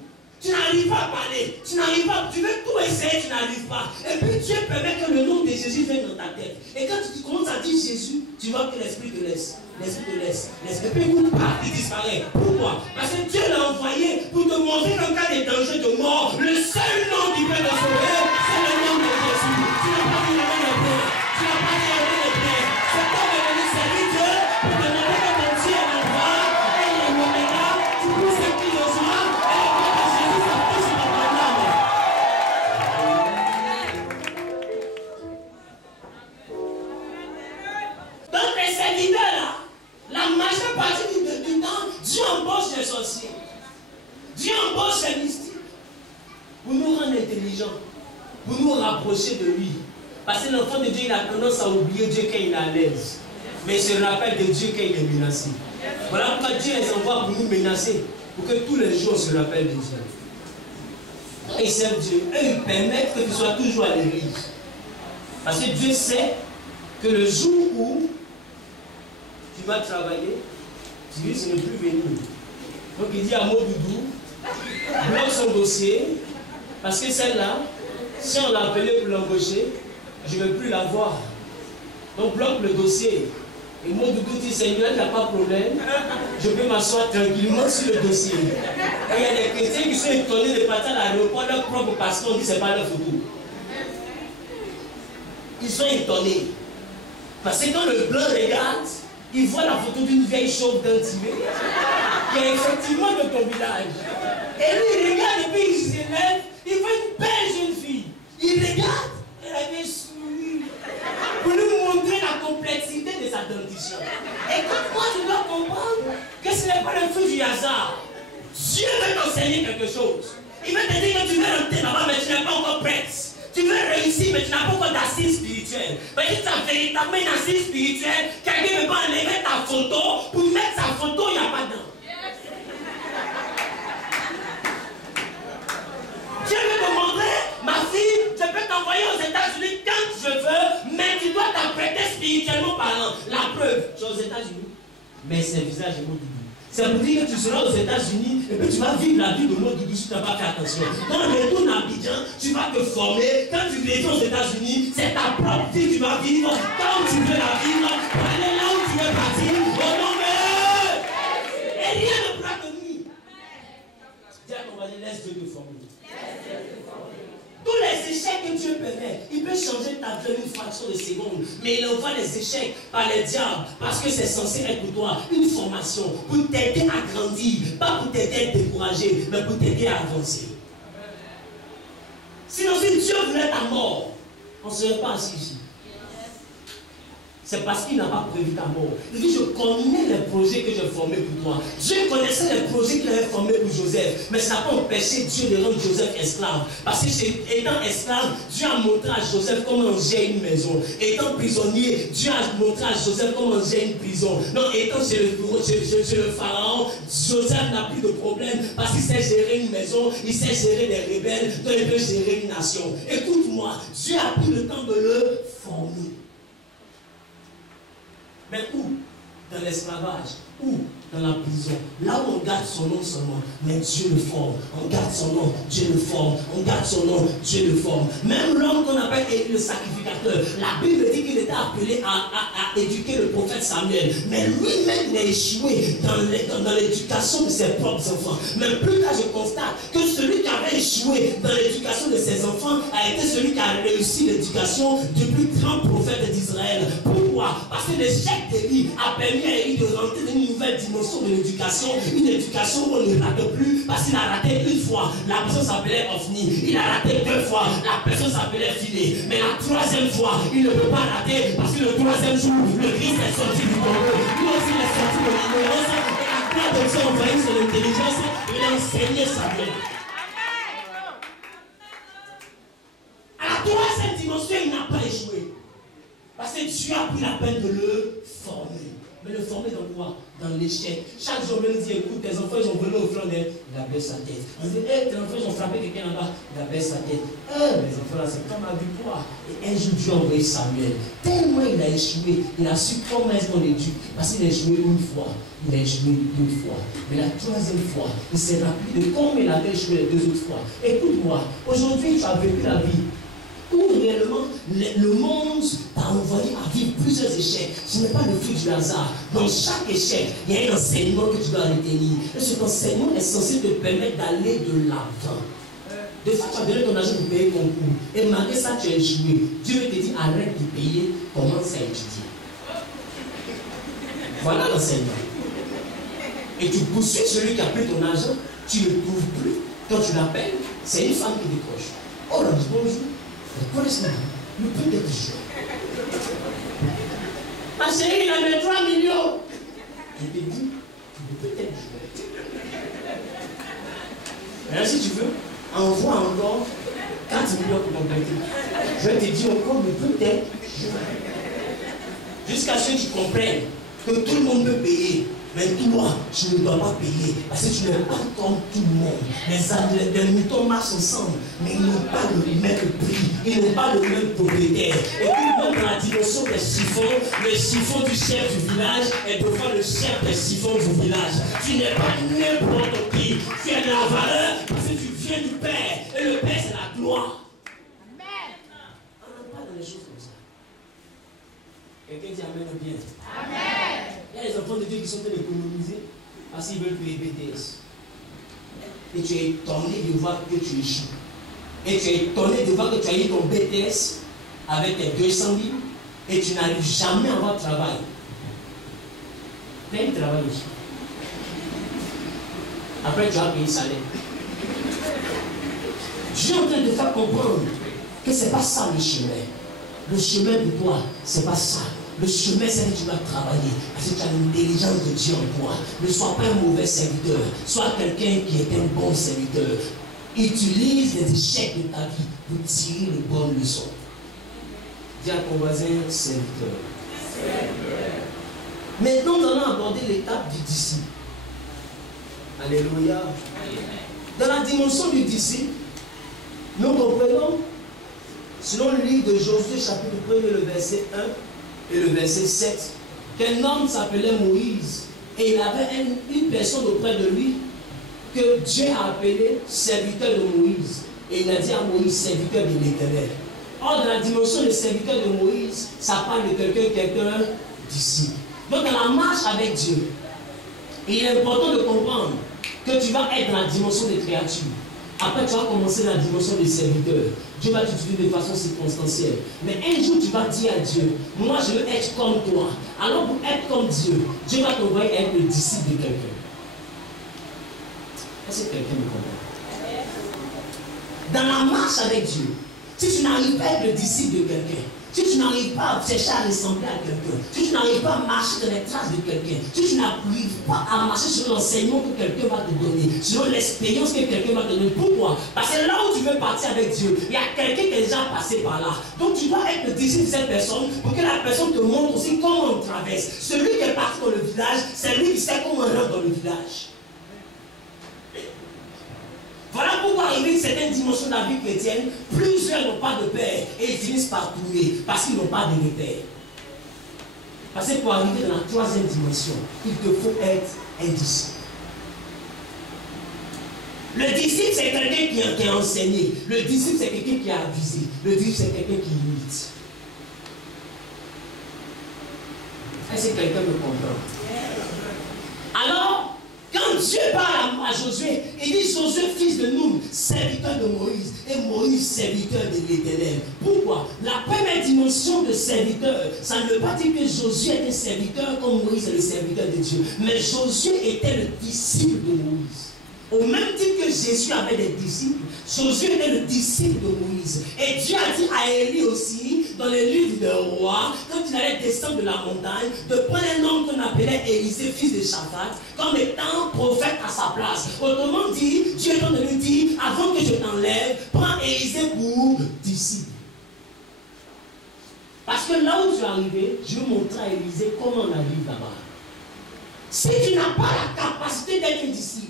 Tu n'arrives pas à parler. Tu n'arrives pas. Tu veux tout essayer, tu n'arrives pas. Et puis Dieu permet que le nom de Jésus vienne dans ta tête. Et quand tu commences à dire Jésus, tu vois que l'esprit te laisse. L'esprit te laisse. L'esprit puis il part, il disparaît. Pourquoi? Parce que Dieu l'a envoyé pour te montrer qu'en cas de danger de mort, le seul nom qui peut te sauver, c'est le nom de Jésus. Tu n'as pas dit le nom de Dieu. Tu n'as pas dit le nom de Dieu. C'est toi qui es venu servir Dieu pour te montrer que ton Dieu est l'endroit et il est l'oméga. Tu peux servir le soir et le nom de Jésus s'appuie sur ton âme. Donc les serviteurs là, la majeure partie du temps, Dieu embauche les sorciers. Dieu embauche les mystiques pour nous rendre intelligents, pour nous rapprocher de lui. Parce que l'enfant de Dieu, il a tendance à oublier Dieu quand il est à l'aise. Mais il se rappelle de Dieu quand il est menacé. Voilà pourquoi Dieu les envoie pour nous menacer, pour que tous les jours on se rappelle de Dieu. Et c'est Dieu. Eux, ils permettent que tu sois toujours à l'église. Parce que Dieu sait que le jour où tu vas travailler, tu risques de ne plus venir. Donc il dit à Modoudou, bloque son dossier, parce que celle-là, si on l'a appelée pour l'embaucher, je ne vais plus la voir. Donc bloque le dossier. Et Modoudou dit, Seigneur, il n'y a pas de problème, je peux m'asseoir tranquillement sur le dossier. Et il y a des chrétiens qui sont étonnés de partir à l'aéroport, leur propre pasteur, on dit que ce n'est pas leur photo. Ils sont étonnés. Parce que quand le blanc regarde, il voit la photo d'une vieille chauve d'un tiré qui est effectivement de ton village. Et lui, il regarde et puis il se lève, il voit une belle jeune fille. Il regarde, elle avait souri pour nous montrer la complexité de sa dentition. Et quand moi je dois comprendre que ce n'est pas le fruit du hasard, Dieu veut t'enseigner quelque chose. Il veut te dire que tu veux rentrer là-bas, mais tu n'es pas encore prête. Tu veux réussir, mais tu n'as pas encore d'assise spirituelle. Mais si tu as véritablement une assise spirituelle, quelqu'un ne peut pas enlever ta photo pour mettre sa photo, il n'y a pas dedans. Dieu veut te montrer, ma fille, je peux t'envoyer aux États-Unis quand je veux, mais tu dois spirituellement parlant. La preuve, tu es aux États-Unis, mais c'est un visage de Modoudou. C'est pour dire que tu seras aux États-Unis et puis tu vas vivre la vie de Modoudou si tu n'as pas fait attention. Quand tu retournes à Abidjan, tu vas te former. Quand tu reviens aux États-Unis, c'est ta propre vie que tu vas vivre. Quand tu veux la vivre, aller là où tu veux partir. Au nom de... Et rien ne pourra te nuire. Dis à ton voisin, laisse Dieu te former. Tous les échecs que Dieu permet, il peut changer ta vie en une fraction de seconde. Mais il envoie les échecs par les diables parce que c'est censé être pour toi une formation pour t'aider à grandir, pas pour t'aider à être découragé, mais pour t'aider à avancer. Sinon, si Dieu voulait ta mort, on ne serait pas assis ici. C'est parce qu'il n'a pas prévu ta mort. Il dit, je connais les projets que j'ai formés pour toi. Dieu connaissait les projets qu'il avait formés pour Joseph. Mais ça n'a pas empêché Dieu de rendre Joseph esclave. Parce que étant esclave, Dieu a montré à Joseph comment gérer une maison. Étant prisonnier, Dieu a montré à Joseph comment gérer une prison. Donc étant chez le pharaon, Joseph n'a plus de problème parce qu'il sait gérer une maison, il sait gérer des rebelles, donc il peut gérer une nation. Écoute-moi, Dieu a pris le temps de le former. Mais où? Dans l'esclavage. Où? Dans la prison. Là où on garde son nom seulement. Mais Dieu le forme. On garde son nom. Dieu le forme. On garde son nom. Dieu le forme. Même l'homme qu'on appelle le sacrificateur. La Bible dit qu'il était appelé à éduquer le prophète Samuel. Mais lui-même a échoué dans l'éducation de ses propres enfants. Mais plus tard je constate que celui qui avait échoué dans l'éducation de ses enfants a été celui qui a réussi l'éducation du plus grand prophète d'Israël. Pourquoi? Parce que l'échec d'Élie a permis à Élie de rentrer dans une nouvelle dimension de l'éducation, une éducation où on ne rate plus, parce qu'il a raté une fois, la personne s'appelait Ophni, il a raté 2 fois, la personne s'appelait Phiné, mais la 3e fois, il ne peut pas rater, parce que le 3e jour, le Christ est sorti du tombeau, lui aussi il est sorti de l'ignorance, et la gloire de Dieu envahit son intelligence, il a enseigné sa vie. À la 3e dimension, il n'a pas échoué, parce que Dieu a pris la peine de le former. Mais le former dans quoi? Dans l'échec. Chaque jour, on me dit, écoute, tes enfants, ils ont volé au flanc, il a baissé sa tête. On dit, tes enfants, ils ont frappé quelqu'un là-bas, il a baissé sa tête. Mes enfants là, c'est comme la victoire. Et un jour, Dieu a envoyé Samuel. Tellement il a échoué, il a su comment est-ce qu'on l'éduque. Parce qu'il a échoué une fois. Il a échoué une fois. Mais la 3e fois, il s'est rappelé de comment il avait échoué les 2 autres fois. Écoute-moi, aujourd'hui, tu as vécu la vie où réellement le monde t'a envoyé à vivre plusieurs échecs. Ce n'est pas le fruit du hasard. Dans chaque échec, il y a un enseignement que tu dois retenir. Et cet enseignement est censé te permettre d'aller de l'avant. Des fois, tu as donné ton argent pour payer ton cours. Et malgré ça, tu as échoué. Dieu te dit arrête de payer, commence à étudier. Voilà l'enseignement. Et tu poursuis celui qui a pris ton argent, tu ne le trouves plus. Quand tu l'appelles, c'est une femme qui décroche. Oh là, bonjour. Connaissez-moi, le peut-être jouer. Ma chérie, il a mis 3 millions. Il te dit, tu peux peut-être jouer. Maintenant, si tu veux, envoie encore 4 millions pour compléter. Je te dis encore le peut-être jouer. Jusqu'à ce que tu comprennes que tout le monde peut payer. Mais toi, tu ne dois pas payer parce que tu n'es pas comme tout le monde. Les moutons marchent ensemble, mais ils n'ont pas le même prix, ils n'ont pas le même propriétaire. Et puis même dans la dimension des chiffons, le chiffon du chef du village est devant le chef des chiffons du village. Tu n'es pas n'importe qui, tu as de la valeur parce que tu viens du Père. Et le Père, c'est la gloire. Amen. On n'a pas dans les choses comme ça. Quelqu'un dit Amen ou bien? Amen. Il y a des enfants de Dieu qui sont en train d'économiser parce qu'ils veulent payer BTS. Et tu es étonné de voir que tu échoues. Et tu es étonné de voir que tu as eu ton BTS avec tes 200 000 et tu n'arrives jamais à avoir de travail. Fais un travail ici. Après, tu as payé salaire. Je suis en train de faire comprendre que ce n'est pas ça le chemin. Le chemin de toi, ce n'est pas ça. Le chemin, c'est que tu dois travailler. Parce que tu as l'intelligence de Dieu en toi. Ne sois pas un mauvais serviteur. Sois quelqu'un qui est un bon serviteur. Utilise les échecs de ta vie pour tirer les bonnes leçons. Dis à ton voisin, serviteur. Maintenant, nous allons aborder l'étape du disciple. Alléluia. Dans la dimension du disciple, nous comprenons, selon le livre de Josué, chapitre 1, le verset 1, et le verset 7, qu'un homme s'appelait Moïse, et il avait une personne auprès de lui que Dieu a appelé serviteur de Moïse. Et il a dit à Moïse, serviteur de l'Éternel. Or, dans la dimension de serviteur de Moïse, ça parle de quelqu'un disciple. Donc, dans la marche avec Dieu, il est important de comprendre que tu vas être dans la dimension des créatures. Après, tu vas commencer dans la dimension des serviteurs. Dieu va t'utiliser de façon circonstancielle. Mais un jour, tu vas dire à Dieu, moi, je veux être comme toi. Alors, pour être comme Dieu, Dieu va t'envoyer être le disciple de quelqu'un. Est-ce que quelqu'un me comprend? Dans la marche avec Dieu, si tu n'arrives pas à être le disciple de quelqu'un, si tu n'arrives pas à chercher à ressembler à quelqu'un, si tu n'arrives pas à marcher dans les traces de quelqu'un, si tu n'arrives pas à marcher sur l'enseignement que quelqu'un va te donner, sur l'expérience que quelqu'un va te donner. Pourquoi? Parce que là où tu veux partir avec Dieu, il y a quelqu'un qui est déjà passé par là. Donc tu dois être le disciple de cette personne pour que la personne te montre aussi comment on traverse. Celui qui est parti dans le village, c'est lui qui sait comment on rentre dans le village. Voilà pourquoi arriver à une certaine dimension de la vie chrétienne, plusieurs n'ont pas de père et ils finissent par tourner parce qu'ils n'ont pas de repère. Parce que pour arriver dans la troisième dimension, il te faut être un disciple. Le disciple, c'est quelqu'un qui a enseigné. Le disciple, c'est quelqu'un qui a avisé. Le disciple, c'est quelqu'un qui imite. Est-ce que quelqu'un me comprend? Alors, quand Dieu parle à Josué, il dit Josué, fils de Nun, serviteur de Moïse, et Moïse, serviteur de l'Éternel. Pourquoi? La première dimension de serviteur, ça ne veut pas dire que Josué était serviteur comme Moïse est le serviteur de Dieu. Mais Josué était le disciple de Moïse. Au même titre que Jésus avait des disciples, Josué était le disciple de Moïse. Et Dieu a dit à Élie aussi, dans le livre de Rois, quand il allait descendre de la montagne, de prendre un homme qu'on appelait Élisée, fils de Shaphat, comme étant prophète à sa place. Autrement dit, Dieu est en train de lui dire, avant que je t'enlève, prends Élisée pour disciple. Parce que là où tu es arrivé, Dieu montra à Élisée comment on arrive là-bas. Si tu n'as pas la capacité d'être un disciple,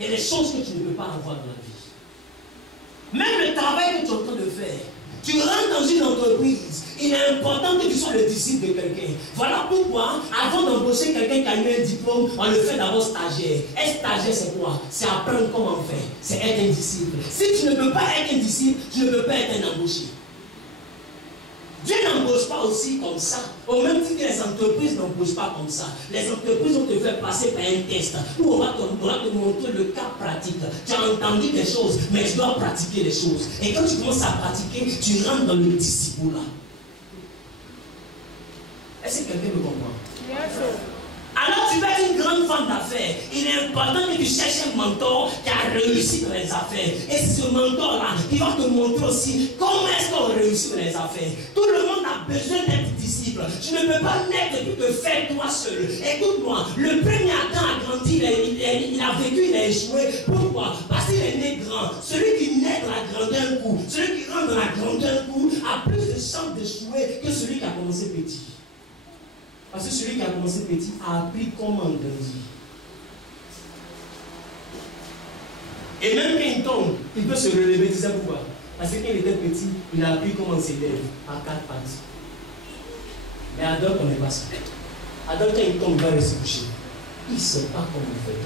il y a des choses que tu ne peux pas avoir dans la vie. Même le travail que tu es en train de faire, tu rentres dans une entreprise, il est important que tu sois le disciple de quelqu'un. Voilà pourquoi, avant d'embaucher quelqu'un qui a eu un diplôme, on le fait d'abord stagiaire. Un stagiaire, c'est quoi? C'est apprendre comment faire. C'est être un disciple. Si tu ne peux pas être un disciple, tu ne peux pas être un embauché. Dieu n'embauche pas aussi comme ça. Au même titre que les entreprises n'embauchent pas comme ça. Les entreprises vont te faire passer par un test où on va te montrer le cas pratique. Tu as entendu des choses, mais tu dois pratiquer les choses. Et quand tu commences à pratiquer, tu rentres dans le disciple là. Est-ce que quelqu'un me comprend? Alors tu vas être une grande femme d'affaires. Il est important que tu cherches un mentor qui a réussi dans les affaires. Et c'est ce mentor-là qui va te montrer aussi comment est-ce qu'on réussit dans les affaires. Tout le monde a besoin d'être disciple. Tu ne peux pas naître et puis te faire toi seul. Écoute-moi, le premier Adam a grandi, il a vécu, il a échoué. Pourquoi? Parce qu'il est né grand. Celui qui naît dans la grandeur coup, celui qui rentre dans la grandeur coup, a plus de chances d'échouer que celui qui a commencé petit. Parce que celui qui a commencé petit a appris comment grandir. Et même quand il tombe, il peut se relever. Tu sais pourquoi? Parce que quand il était petit, il a appris comment s'élève à 4 pattes. Mais Adam, on n'est pas ça. Adam, quand il tombe, il va rester couché. Il ne sait pas comment il fait.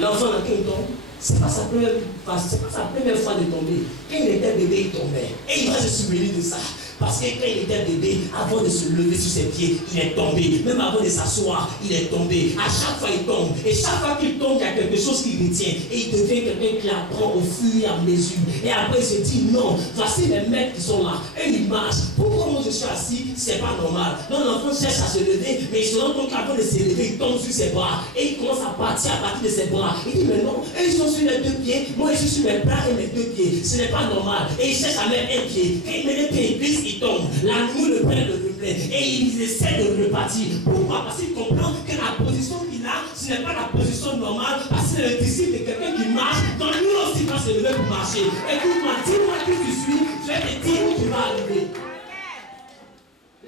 L'enfant, quand il tombe, ce n'est pas sa première fois de tomber. Quand il était bébé, il tombait. Et il va se souvenir de ça. Parce que quand il était bébé, avant de se lever sur ses pieds, il est tombé. Même avant de s'asseoir, il est tombé. À chaque fois, il tombe. Et chaque fois qu'il tombe, il y a quelque chose qui retient. Et il devient quelqu'un qui apprend au fur et à mesure. Et après, il se dit, non, voici les maîtres qui sont là. Et il marche. Pourquoi moi je suis assis? C'est pas normal. Donc l'enfant cherche à se lever, mais il se rend compte qu'avant de se lever, il tombe sur ses bras. Et il commence à partir à partir de ses bras. Il dit, mais non, eux ils sont sur les 2 pieds. Moi, je suis sur mes bras et mes 2 pieds. Ce n'est pas normal. Et il cherche à mettre un pied. Quand il met les pieds, il tombe. L'animal le prend le replay et il essaie de repartir. Pourquoi? Parce qu'il comprend que la position qu'il a, ce n'est pas la position normale, parce que c'est le disciple de quelqu'un qui marche. Donc lui aussi va se lever pour marcher. Écoute-moi, dis-moi qui tu suis, je vais te dire où tu vas arriver.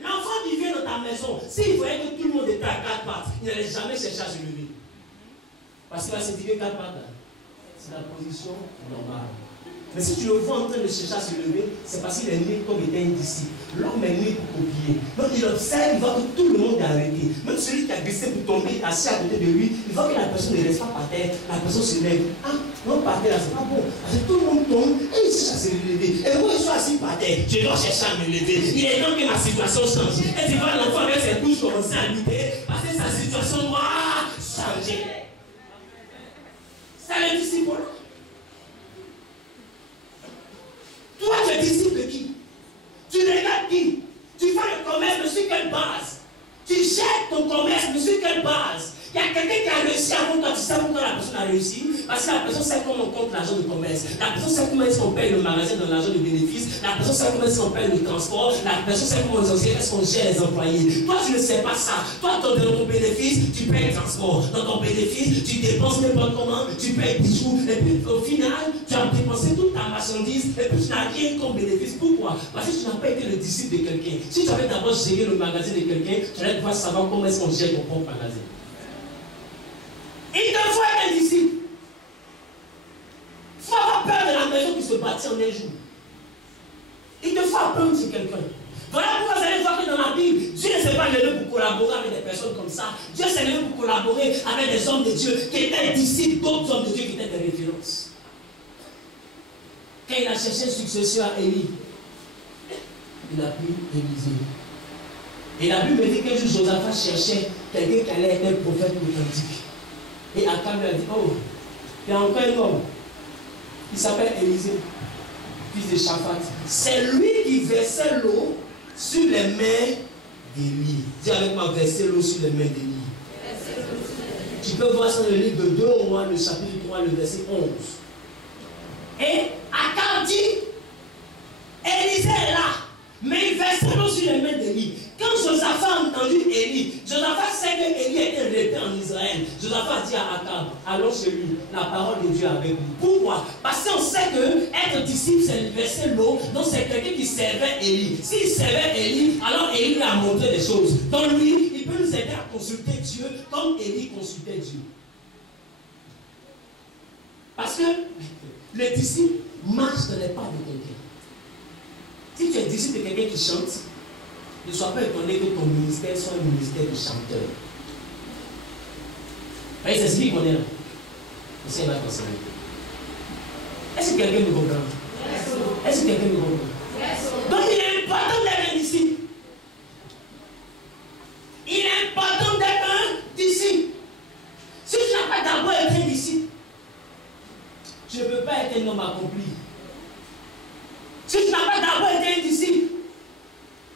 L'enfant qui vient dans ta maison, s'il voyait que tout le monde était à 4 pattes, il n'allait jamais chercher à se lever. Parce qu'il va se dire que 4 pattes, c'est la position normale. Mais si tu le vois en train de chercher à se lever, c'est parce qu'il est né comme étant un disciple. L'homme est né pour copier. Donc il observe, il voit que tout le monde est arrêté. Même celui qui a glissé pour tomber, assis à côté de lui, il voit que la personne ne reste pas par terre, la personne se lève. Ah, non, par terre, c'est pas bon. Parce que tout le monde tombe et il cherche à se lever. Et moi, je suis assis par terre, je dois chercher à me lever. Il est temps que ma situation change. Et tu vois l'enfant avec ses couches commencer à lutter parce que sa situation doit changer. C'est le disciple. Toi, tu es disciple de qui? Tu regardes qui? Tu fais le commerce, mais sur quelle base? Tu jettes ton commerce, mais sur quelle base? Il y a quelqu'un qui a réussi avant toi, tu sais pourquoi la personne a réussi? Parce que la personne sait comment on compte l'argent de commerce. La personne sait comment est-ce qu'on paye le magasin dans l'argent de bénéfice. La personne sait comment est-ce qu'on paye le transport. La personne sait comment est-ce qu'on gère les employés. Toi, tu ne sais pas ça. Toi, dans ton bénéfice, tu payes le transport. Dans ton bénéfice, tu dépenses n'importe comment, tu payes des jours. Et puis, au final, tu as dépensé toute ta marchandise. Et puis, tu n'as rien comme bénéfice. Pourquoi? Parce que tu n'as pas été le disciple de quelqu'un. Si tu avais d'abord géré le magasin de quelqu'un, tu allais pouvoir savoir comment est-ce qu'on gère ton propre magasin. Il te faut être un disciple. Il faut avoir peur de la maison qui se bâtit en un jour. Il te faut apprendre sur quelqu'un. Voilà pourquoi vous allez voir que dans la Bible, Dieu ne s'est pas levé pour collaborer avec des personnes comme ça. Dieu s'est levé pour collaborer avec des hommes de Dieu qui étaient disciples d'autres hommes de Dieu qui étaient des références. Quand il a cherché un successeur à Élie, il a pris Élisée. Et la Bible me dit qu'un jour Josaphat cherchait quelqu'un qui allait être un prophète authentique. Et Akab lui a dit, oh, il y a encore un homme. Il s'appelle Élisée, fils de Shaphat. C'est lui qui versait l'eau sur les mains d'Élie. Dis avec moi, verser l'eau sur les mains d'Élie. Tu peux voir ça dans le livre de 2 Rois, le chapitre 3, le verset 11. Et Akab dit, Élisée est là, mais il versait l'eau sur les mains d'Élie. Quand Josaphat a entendu Élie, Josaphat sait que Élie était répété en Israël. Josaphat dit à Akab, allons chez lui, la parole de Dieu avec lui. Pourquoi? Parce qu'on sait que être disciple, c'est verser l'eau, donc c'est quelqu'un qui servait Élie. S'il servait Élie, alors Élie lui a montré des choses. Donc lui, il peut nous aider à consulter Dieu comme Élie consultait Dieu. Parce que le disciple marche dans les pas de quelqu'un. Si tu es disciple de quelqu'un qui chante, ne sois pas étonné que ton ministère soit un ministère de chanteur. C'est celui qu'on est là. C'est là qu'on s'en est. Est-ce que quelqu'un me comprend? Est-ce que quelqu'un me comprend? Donc il est important d'être un disciple. Il est important d'être un disciple. Si tu n'as pas d'abord été un disciple, tu ne peux pas être un homme accompli. Si tu n'as pas d'abord été un disciple,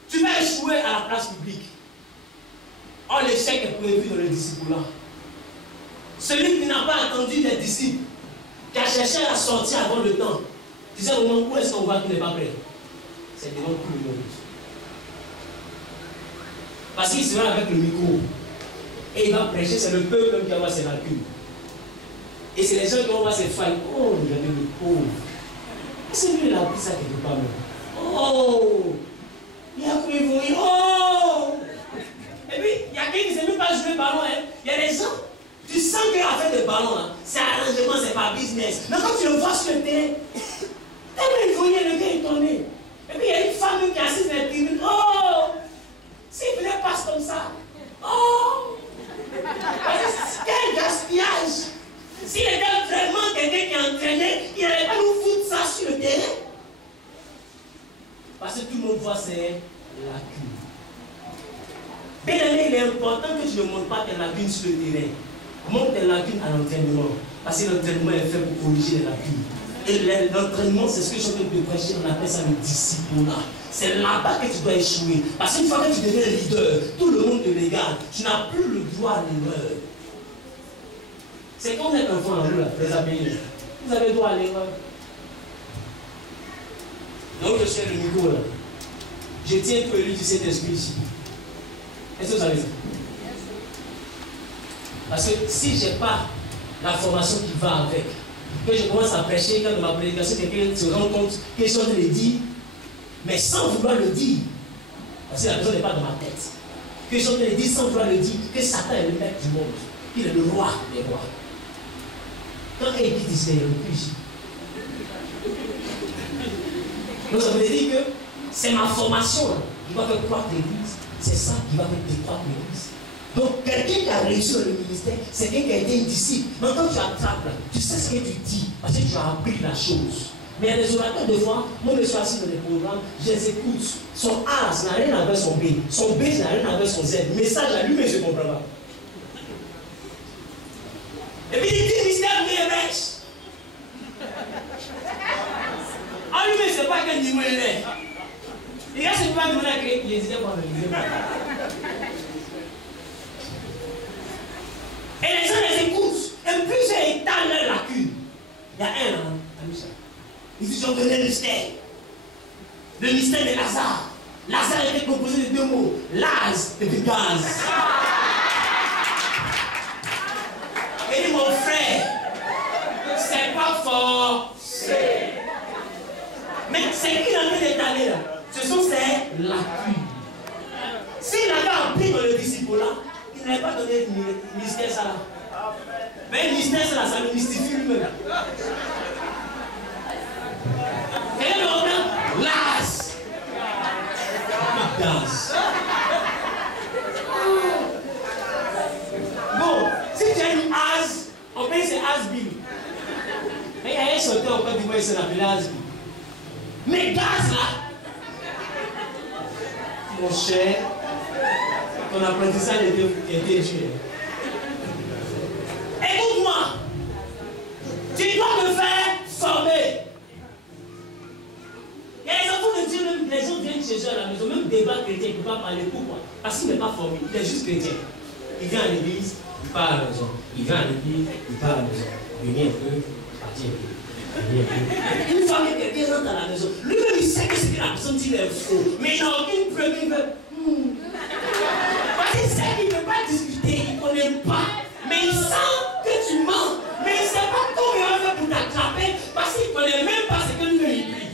tu vas échouer à la place publique. Or, l'échec est prévu dans le disciple-là. Celui qui n'a pas attendu les disciples, qui a cherché à sortir avant le temps, tu sais au moment où est-ce qu'on voit qu'il n'est pas prêt? C'est devant tout le monde. Parce qu'il sera avec le micro. Et il va prêcher, c'est le peuple qui va voir ses lacunes. Et c'est les gens qui vont voir ses failles. Oh, regardez le pauvre. C'est lui, il a appris ça quelque part. Oh! Il a cru mourir. Oh! Et puis, il y a quelqu'un qui ne sait même pas jouer le ballon. Hein. Il y a des gens, tu sens qu'il a fait des ballons. Hein. C'est arrangement, c'est pas business. Mais quand tu le vois sur le terrain, tellement il voyait, le gars est tombé. Et puis, il y a une femme qui est assise dans la tribune. Oh! S'il venait passe comme ça. Oh! Quel gaspillage! S'il était vraiment quelqu'un qui entraînait, il n'allait pas nous foutre ça sur le terrain. Parce que tout le monde voit ses lacunes. Bien aimé, il est important que tu ne montres pas tes lacunes sur le terrain. Montre tes lacunes à l'entraînement. Parce que l'entraînement est fait pour corriger les lacunes. Et l'entraînement, c'est ce que je suis en train de prêcher, on appelle ça le disciple-là. C'est là-bas que tu dois échouer. Parce qu'une fois que tu deviens leader, tout le monde te regarde. Tu n'as plus le droit à l'erreur. C'est quand vous êtes enfant en vous, là, les amis. Vous avez le droit à l'erreur. Donc je suis le micro là. Je tiens tout élu du Saint-Esprit ici. Est-ce que vous savez ça? Parce que si je n'ai pas la formation qui va avec, que je commence à prêcher, quand dans ma prédication, quelqu'un se rend compte que je suis en train de dire, mais sans vouloir le dire, parce que la personne n'est pas dans ma tête, que je suis en train de dire sans vouloir le dire, que Satan est le maître du monde, qu'il est le roi des rois. Quand il dit c'est le plus. Donc ça veut dire que c'est ma formation là, qui va faire croître l'église. C'est ça qui va faire décroître l'église. Donc quelqu'un qui a réussi dans le ministère, c'est quelqu'un qui a été un disciple. Donc quand tu attrapes là, tu sais ce que tu dis, parce que tu as appris la chose. Mais il y a des orateurs de fois, moi je suis assis dans les programmes, je les écoute. Son A n'a rien à voir son B. Son B n'a rien à voir son Z. Message à lui, mais je ne comprends pas. Et puis il dit mystère, mais il est riche. En lui, mais c'est pas quel niveau il est. Il reste pas demander à créer, il hésitait pas. Et les gens les écoutent. Et plus ils étalent leur lacune. Il y a un là, Amisha. Ils disent on connaît le mystère. Le mystère de Lazare. Lazare était composé de deux mots. Laz et puis gaz. Et dit mon frère, c'est pas forcé. Mais c'est qui qu'il a fait d'étaler là? Ce sont ses lacunes. S'il avait appris dans le disciple là, il n'avait pas donné le mystère ça là. Mais le mystère ça là, ça le mystifie lui-même. Et le nom, Las. Gaz. Bon, si tu as une as, on paye c'est has-been. Mais il y a un chanteur en Côte d'Ivoire, il s'appelle has-been. Mais gaz là, mon cher, ton apprentissage était dur. Écoute-moi, tu dois me faire former. Il y a les enfants de Dieu, même les gens viennent chez eux à la maison, même débat chrétien, il ne peut pas parler. Pourquoi? Parce qu'il n'est pas formé, il est juste chrétien. Il vient à l'église, il part à la maison. Il vient à l'église, il part à la maison. Il vient un peu, partir un peu. Une fois que quelqu'un rentre à la maison, lui-même il sait que ce que la personne dit est faux, mais il n'a aucune preuve, il veut. Parce qu'il sait qu'il ne peut pas discuter, il ne connaît pas, mais il sent que tu mens, mais il ne sait pas comment il va faire pour t'attraper, parce qu'il ne connaît même pas ce que lui il dit.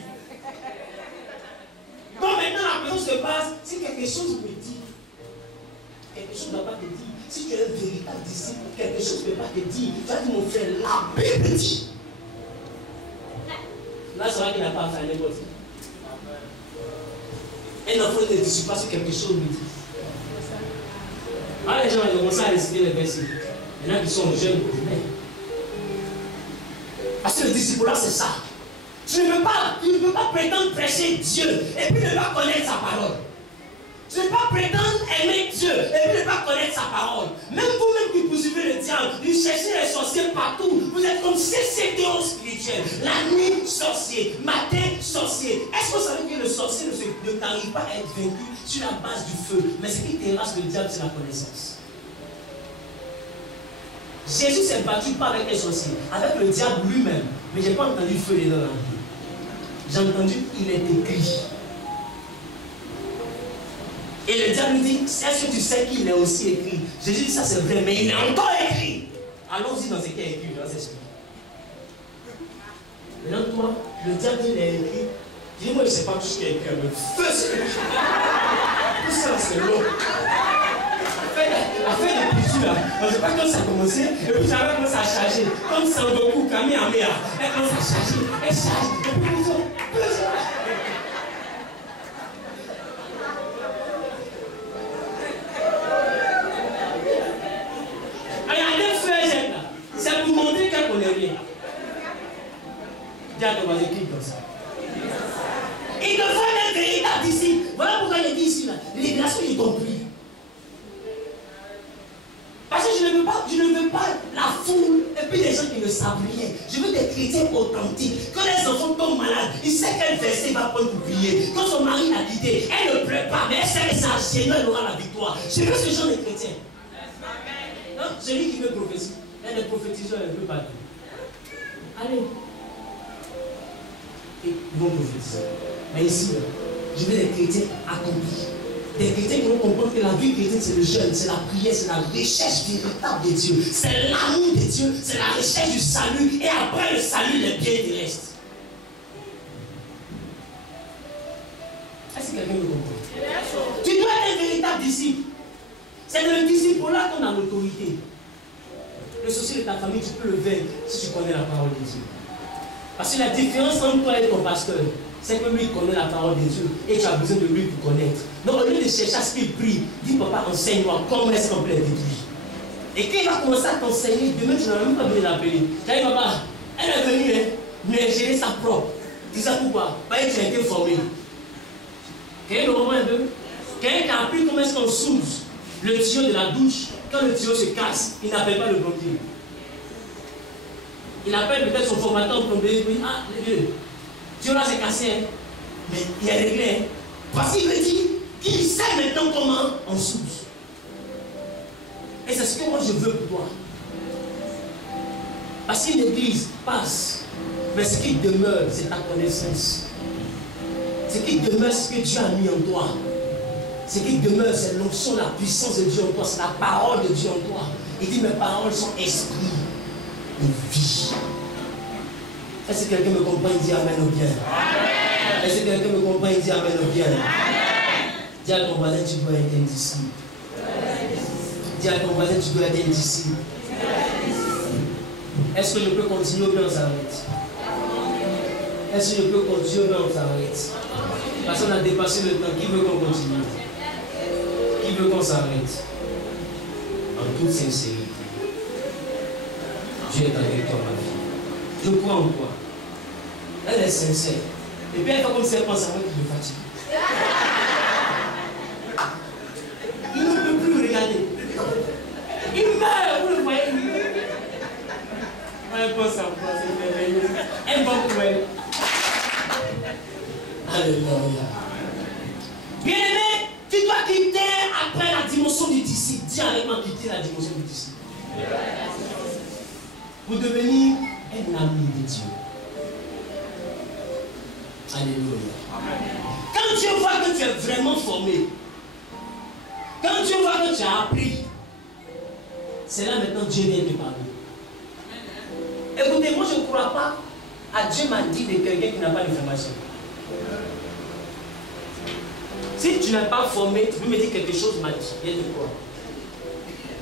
Donc maintenant la personne se passe, si quelque chose me dit, quelque chose ne va pas te dire, si tu es un véritable disciple, quelque chose ne peut pas te dire, tu vas dire mon frère, la Bible dit. Là, c'est vrai qu'il n'a pas fait n'importe quoi. Un enfant ne discute pas sur quelque chose, lui dit. Ah, les gens ont commencé à réciter les versets. Maintenant qu'ils sont jeunes, parce que le disciple là, c'est ça. Tu ne peux pas prétendre prêcher Dieu et puis ne pas connaître sa parole. Tu ne peux pas prétendre aimer Dieu et puis ne pas connaître sa parole. Même vous-même qui poursuivez le diable, vous cherchez les sorciers partout. Vous êtes comme CCTO spirituel. La nuit, sorcier. Matin, sorcier. Est-ce que vous savez que le sorcier ne t'arrive pas à être vaincu sur la base du feu? Mais ce qui terrasse le diable, c'est la connaissance. Jésus s'est battu pas avec les sorciers, avec le diable lui-même. Mais je n'ai pas entendu feu dedans la vie. J'ai entendu, il est écrit. Et le diable lui dit, est-ce que tu sais qu'il est aussi écrit? Jésus dit, ça c'est vrai, mais il est encore écrit. Allons-y dans ce qui est écrit, je vais s'expliquer. Maintenant, toi, le diable il est écrit. Dis-moi, je ne sais pas tout ce qui est écrit, mais feu c'est écrit. Tout ça c'est l'eau. La fin de piscine là, je ne sais pas quand ça a commencé, et puis j'avais commencé à charger. Comme Sangoku, Kamehameha, elle commence à charger, elle charge, et puis ils ont c'est pour montrer qu'elle connaît rien. Dis à ton voisin qui comme ça. Il te faut être véritable disciple. Voilà pourquoi il dit ici là. Les glaçons y compris. Parce que je ne veux pas la foule et puis les gens qui ne savent rien. Je veux des chrétiens authentiques. Quand les enfants tombent malades, il sait quel verset il va prendre pour prier. Quand son mari l'a quitté, elle ne pleure pas, mais elle sait que c'est un Seigneur, elle aura la victoire. Je veux ce genre de chrétiens. Non, celui qui veut prophétie. Il y a des prophétiseurs un peu partout. Allez. Et ils vont prophétiser. Mais ici, je veux des chrétiens accomplis. Des chrétiens qui vont comprendre que la vie chrétienne, c'est le jeûne, c'est la prière, c'est la recherche véritable de Dieu. C'est l'amour de Dieu, c'est la recherche du salut. Et après le salut, les biens du reste. Est-ce que quelqu'un me comprend? Tu dois être un véritable disciple. C'est le disciple là qu'on a l'autorité. Le souci de ta famille, tu peux le vaincre si tu connais la parole de Dieu. Parce que la différence entre toi et ton pasteur, c'est que lui connaît la parole de Dieu et tu as besoin de lui pour connaître. Donc au lieu de chercher à ce qu'il prie, dis papa, enseigne-moi comment est-ce qu'on peut être détruit. Et quand il va commencer à t'enseigner, demain tu n'as même pas besoin de l'appeler. Tu dis papa, elle est venue, hein, mais gérer sa propre. Tu sais pourquoi? Parce que tu as été formé. Quel est le moment un peu? Quelqu'un qui a appris comment est-ce qu'on soude le tuyau de la douche, quand le tuyau se casse, il n'appelle pas le plombier. Il appelle peut-être son formateur plombier, il dit, ah, les deux, le tuyau là s'est cassé, hein, mais il est réglé. Hein, parce qu'il me dit qu'il sait maintenant comment on soude. Et c'est ce que moi je veux pour toi. Parce qu'une église passe, mais ce qui demeure, c'est ta connaissance. Ce qui demeure, c'est ce que Dieu a mis en toi. Ce qui demeure, c'est l'onction, la puissance de Dieu en toi, c'est la parole de Dieu en toi. Il dit, mes paroles sont esprit et vie. Est-ce que quelqu'un me comprend? Il dit Amen au bien. Est-ce que quelqu'un me comprend? Il dit Amen au bien. Dis à ton voisin, tu dois être un disciple. Dis à ton voisin, tu dois être un disciple. Est-ce que je peux continuer ou bien on s'arrête? Est-ce que je peux continuer ou bien on s'arrête? Parce qu'on a dépassé le temps. Qui veut qu'on continue? Qui veut qu'on s'arrête? En toute sincérité. Dieu est avec toi, ma fille. Je crois en toi. Elle est sincère. Et puis elle fait comme si elle pense à moi qui me fatigue. Il ne peut plus regarder. Il meurt, vous le voyez. Elle pense à moi, c'est merveilleux. Elle va pour elle. Alléluia. Bien-aimé, tu dois quitter après la dimension du disciple. Dis avec moi, quitter la dimension du disciple. Pour devenir un ami de Dieu. Alléluia. Quand Dieu voit que tu es vraiment formé, quand Dieu voit que tu as appris, c'est là maintenant Dieu vient te parler. Écoutez, moi je ne crois pas à Dieu m'a dit de quelqu'un qui n'a pas de formation. Si tu n'es pas formé, tu peux me dire quelque chose, m'a dit, viens de quoi.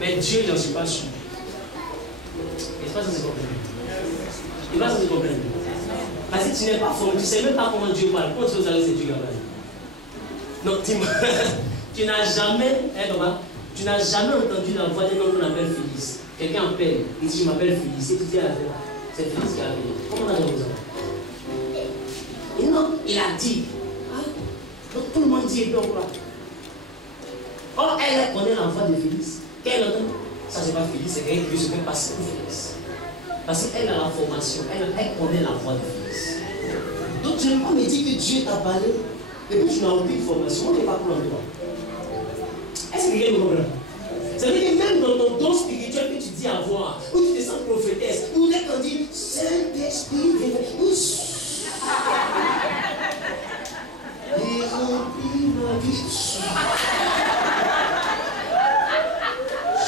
Mais Dieu, je n'en suis pas sûr. Et pas ça c'est compris. Et pas ça c'est compris. Parce que tu n'es pas formé, tu ne sais même pas comment Dieu parle. Comment tu veux aller c'est Dieu qui parle? Donc tu n'as jamais, tu n'as jamais entendu la voix d'un homme qu'on appelle Félix. Quelqu'un appelle, il dit je m'appelle Félix. Et tu dis c'est Félix qui a appelé. Comment on a raison? Et non, il a dit. Donc tout le monde dit et puis on croit. Or elle connaît la voix de Félix. Quelle entend? Ça c'est pas Félix, c'est quelqu'un qui se fait passer pour Félix. Parce qu'elle a la formation, elle connaît la voix de Félix. Donc tu ne peux pas me dire que Dieu t'a parlé et puis tu n'as aucune formation, on n'est pas pour toi. Est-ce que quelqu'un me comprend? Ça veut dire que même dans ton don spirituel que tu dis avoir, où tu te sens prophétesse, où dès qu'on dit Saint-Esprit, il remplit ma vie.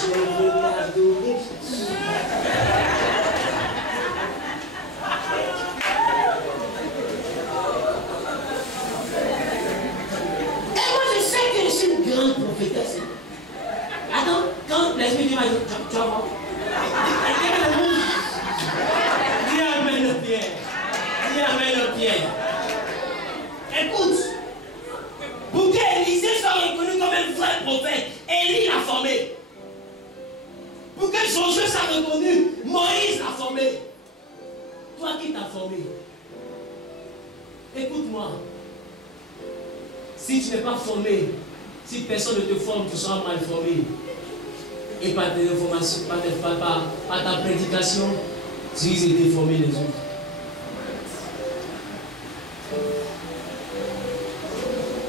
Je veux t'adorer. Et moi je sais que je suis une grande prophétesse. Attends, quand l'Esprit de Dieu m'a dit, tu vas voir. Dis Amen au pied. Dis Amen au pied. Écoute, pour qu'Élisée soit reconnu comme un vrai prophète, Élie l'a formé. Pour que Josué soit reconnu, Moïse l'a formé. Toi qui t'as formé, écoute-moi. Si tu n'es pas formé, si personne ne te forme, tu seras mal formé. Et par tes informations, par ta prédication, tu risques de déformer les autres.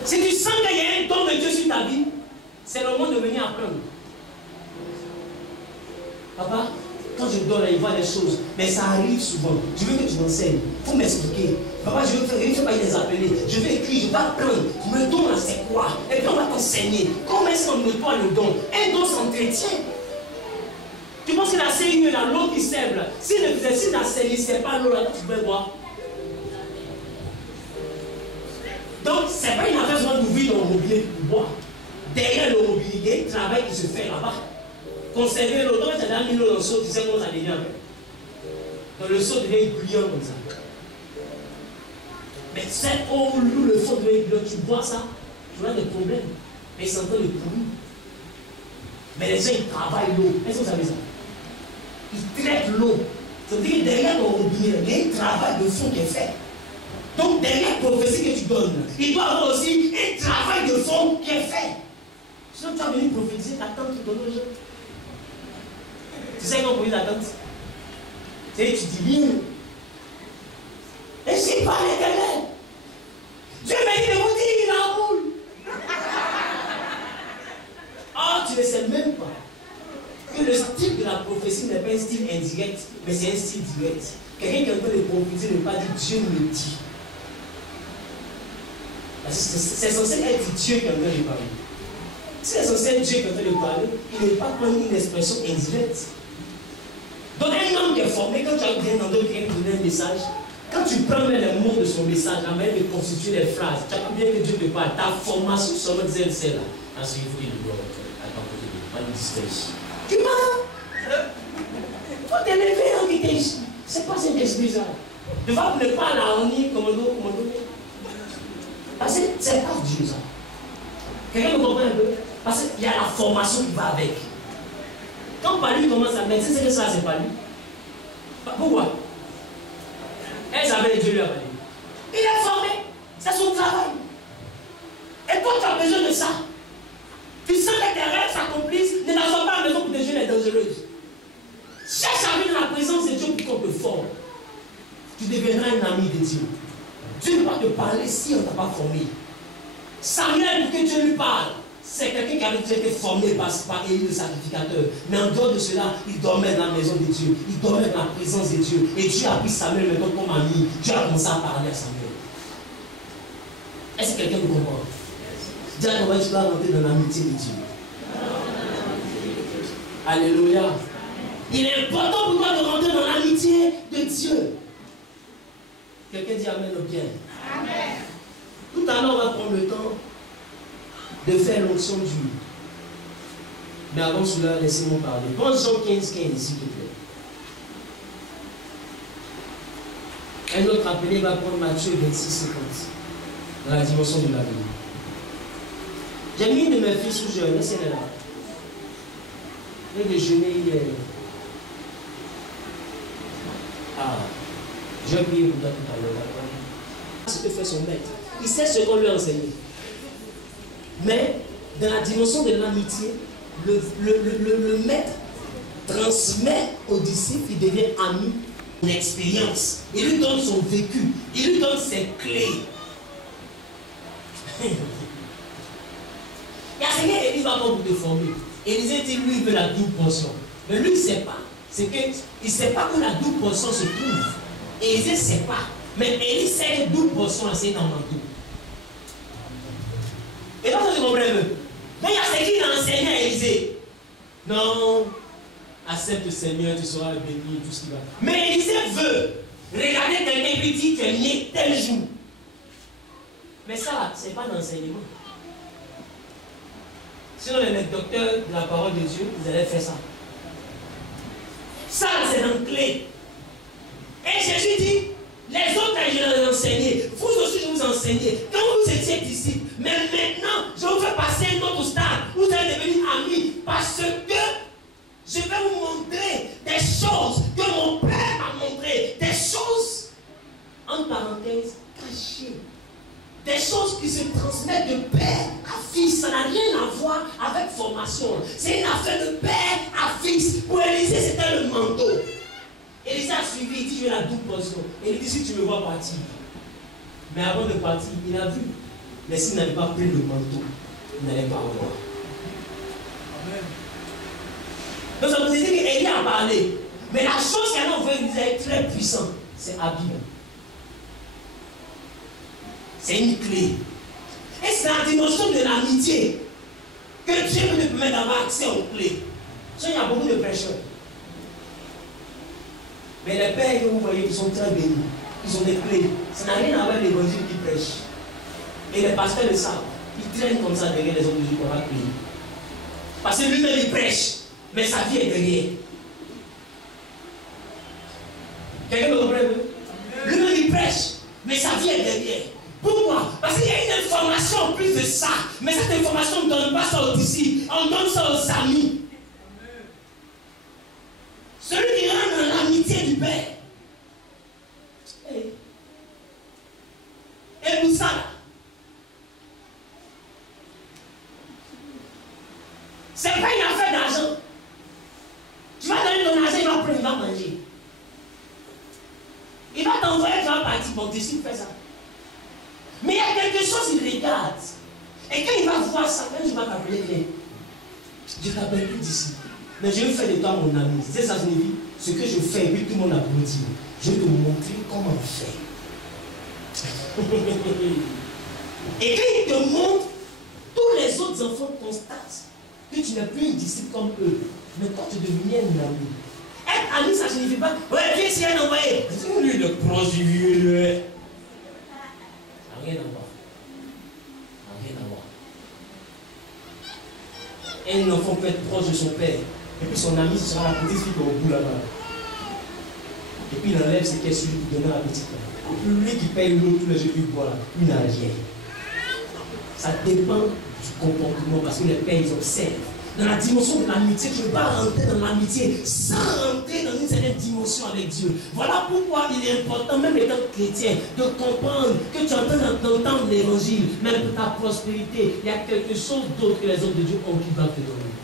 Si tu sens qu'il y a un don de Dieu sur ta vie, c'est le moment de venir apprendre. Papa, quand je dors, il voit des choses, mais ça arrive souvent. Je veux que tu m'enseignes. Il faut m'expliquer. Papa, je ne veux pas les appeler. Je vais écrire, je vais apprendre. Le don là, c'est quoi? Et puis on va t'enseigner. Comment est-ce qu'on nettoie le don? Un don s'entretient. Tu penses que la CIE, là, l'eau qui sève, si la salissait pas l'eau là, tu peux boire. Donc, ce n'est pas une affaire seulement d'ouvrir ton robinet pour boire. Derrière le robinet, il y a un travail qui se fait là-bas. Conserver l'eau. Donc, tu as mis l'eau dans le seau, tu sais comment ça devient. Donc, le seau devient bouillant comme ça. Mais cette eau où le fond de l'eau, tu bois ça, tu as des problèmes. Et ils s'entendent le pourri. Mais les gens, ils travaillent l'eau. Est-ce que vous savez ça? Ils traitent l'eau. Ça veut dire que derrière ton robinet, il y a un travail de fond qui est fait. Donc, derrière la prophétie que tu donnes, il doit y avoir aussi un travail de fond qui est fait. Sinon, tu vas venir prophétiser ta tante qui donne aux gens. Tu sais qu'on prophétise ta tante? Tu sais, tu dis bien. Et c'est pas l'Éternel. Dieu m'a dit de vous dire qu'il en roule. Oh, tu ne sais même pas que le style de la prophétie n'est pas un style indirect, mais c'est un style direct. Quelqu'un qui est en train de prophétiser ne pas dire Dieu me dit. C'est censé être Dieu qui est en train de parler. Si c'est censé être Dieu qui est en train de parler, il n'est pas prendre une expression indirecte. Donc un homme qui est formé, quand tu as bien entendu quelqu'un donner un message, quand tu prends les mots de son message, la manière de constituer les phrases, tu as bien que Dieu te parle, ta formation sur le disait c'est là. Parce qu'il faut qu'il doit attends, pas de distance. Tu m'as. Il faut t'élever en vitesse. C'est pas cette esprit-là. Tu vas ne pas la honir, commando. Parce que c'est pas Dieu ça. Quelqu'un me comprend un peu? Parce qu'il y a la formation qui va avec. Quand Palu commence à mettre, c'est que ça, c'est pas lui. Pourquoi? Elle savait que Dieu lui a parlé. Il est formé. C'est son travail. Et toi, tu as besoin de ça. Tu sens que tes rêves s'accomplissent. Ne t'assois pas à la maison pour te jeûner dangereuse. Cherche à vivre dans la présence de Dieu pour qu'on te forme. Tu deviendras un ami de Dieu. Dieu ne va pas te parler si on ne t'a pas formé. Samuel, pour que Dieu lui parle, c'est quelqu'un qui avait déjà été formé par Élie le sacrificateur. Mais en dehors de cela, il dormait dans la maison de Dieu. Il dormait dans la présence de Dieu. Et Dieu a pris Samuel maintenant comme ami. Dieu a commencé à parler à Samuel. Est-ce que quelqu'un me comprend? Dis à toi, tu vas rentrer dans l'amitié de Dieu. Alléluia. Il est important pour toi de rentrer dans l'amitié de Dieu. Quelqu'un dit Amen au bien. Amen. Tout à l'heure, on va prendre le temps de faire l'onction d'huile. Mais avant cela, laissez-moi parler. Prends Jean 15, 15, s'il te plaît. Un autre appelé va prendre Matthieu 26, 50. Dans la dimension de la vie. J'ai mis une de mes filles sous jeûne, laissez-la là. Le déjeuner hier. Ah, j'ai prié pour toi tout à l'heure. Ce que fait son maître. Il sait ce qu'on lui a enseigné. Mais dans la dimension de l'amitié, le maître transmet aux disciples, il devient ami, une expérience. Il lui donne son vécu, il lui donne ses clés. Il y a ce qu'Élie va pour te former. Élisée dit, lui, il veut la double portion. Mais lui, il ne sait pas. C'est qu'il ne sait pas où la double portion se trouve. Élisée ne sait pas. Mais Élie sait que la double portion, c'est dans le manteau. Et donc, tu comprends un peu. Mais il y a ce qu'il a enseigné à Élisée. Non, accepte Seigneur, tu seras béni, tout ce qui va. Mais Élisée veut regarder quelqu'un qui dit, tu es né tel jour. Mais ça, ce n'est pas d'enseignement. Sinon, les docteurs de la parole de Dieu, vous allez faire ça. Ça, c'est dans clé. Et Jésus dit, les autres, je les ai enseignés. Vous aussi, je vous enseignais. Quand vous étiez disciples. Mais maintenant, je vous fais passer un autre stade. Vous allez devenir amis. Parce que je vais vous montrer des choses que mon Père m'a montrées. Des choses, en parenthèse, cachées. Des choses qui se transmettent de père à fils. Ça n'a rien à voir avec formation. C'est une affaire de père à fils. Pour Élisée, c'était le manteau. Élisée a suivi, il dit, je vais la double portion. Et il dit, si tu me vois partir. Mais avant de partir, il a vu. Mais s'il n'avait pas pris le manteau, il n'allait pas avoir. Amen. Donc ça veut dire qu'Élie a parlé. Mais la chose qu'elle a envoyée est très puissante. C'est habile. C'est une clé. Et c'est la dimension de l'amitié que Dieu nous permet d'avoir accès aux clés. Il y a beaucoup de prêcheurs. Mais les pères que vous voyez, ils sont très bénis. Ils ont des clés. Ça n'a rien à voir avec l'évangile qui prêche. Et les pasteurs le savent. Ils traînent comme ça derrière les hommes de Dieu pour la clé. Parce que lui-même il prêche. Mais sa vie est derrière. Quelqu'un me comprend? Lui-même il prêche. Mais sa vie est derrière. Pourquoi? Parce qu'il y a une information en plus de ça. Mais cette information ne donne pas ça aux disciples, on donne ça aux amis. Celui qui rentre dans l'amitié du Père. Et pour ça, là, c'est pas une affaire d'argent. Tu vas donner ton argent, il va prendre, il va manger. Il va t'envoyer, tu vas partir. Bon, décide, fais ça. Mais il y a quelque chose, il regarde. Et quand il va voir ça, quand il va t'appeler, je t'appelle plus d'ici. Mais je vais faire de toi mon ami. C'est ça, signifie ce que je fais et puis tout le monde applaudit. Je vais te montrer comment faire. Et quand il te montre, tous les autres enfants constatent que tu n'es plus un disciple comme eux. Mais toi, tu deviens un ami. Être ami, ça ne signifie pas, ouais, viens ici, un envoyé. C'est lui le proche du vieux. Ça n'a rien à voir. Ça n'a rien à voir. Un enfant peut être proche de son père. Et puis son ami, ce sera la petite fille au bout là-bas. Et puis il enlève ses caisses pour donner à la petite fille. Lui qui paye l'eau tous les jours, il boit là, il n'a rien. Ça dépend du comportement parce que les pères, ils observent. Dans la dimension de l'amitié, tu ne peux pas rentrer dans l'amitié sans rentrer dans une certaine dimension avec Dieu. Voilà pourquoi il est important, même étant chrétien, de comprendre que tu es en train d'entendre l'évangile, même pour ta prospérité. Il y a quelque chose d'autre que les hommes de Dieu ont qui va te donner.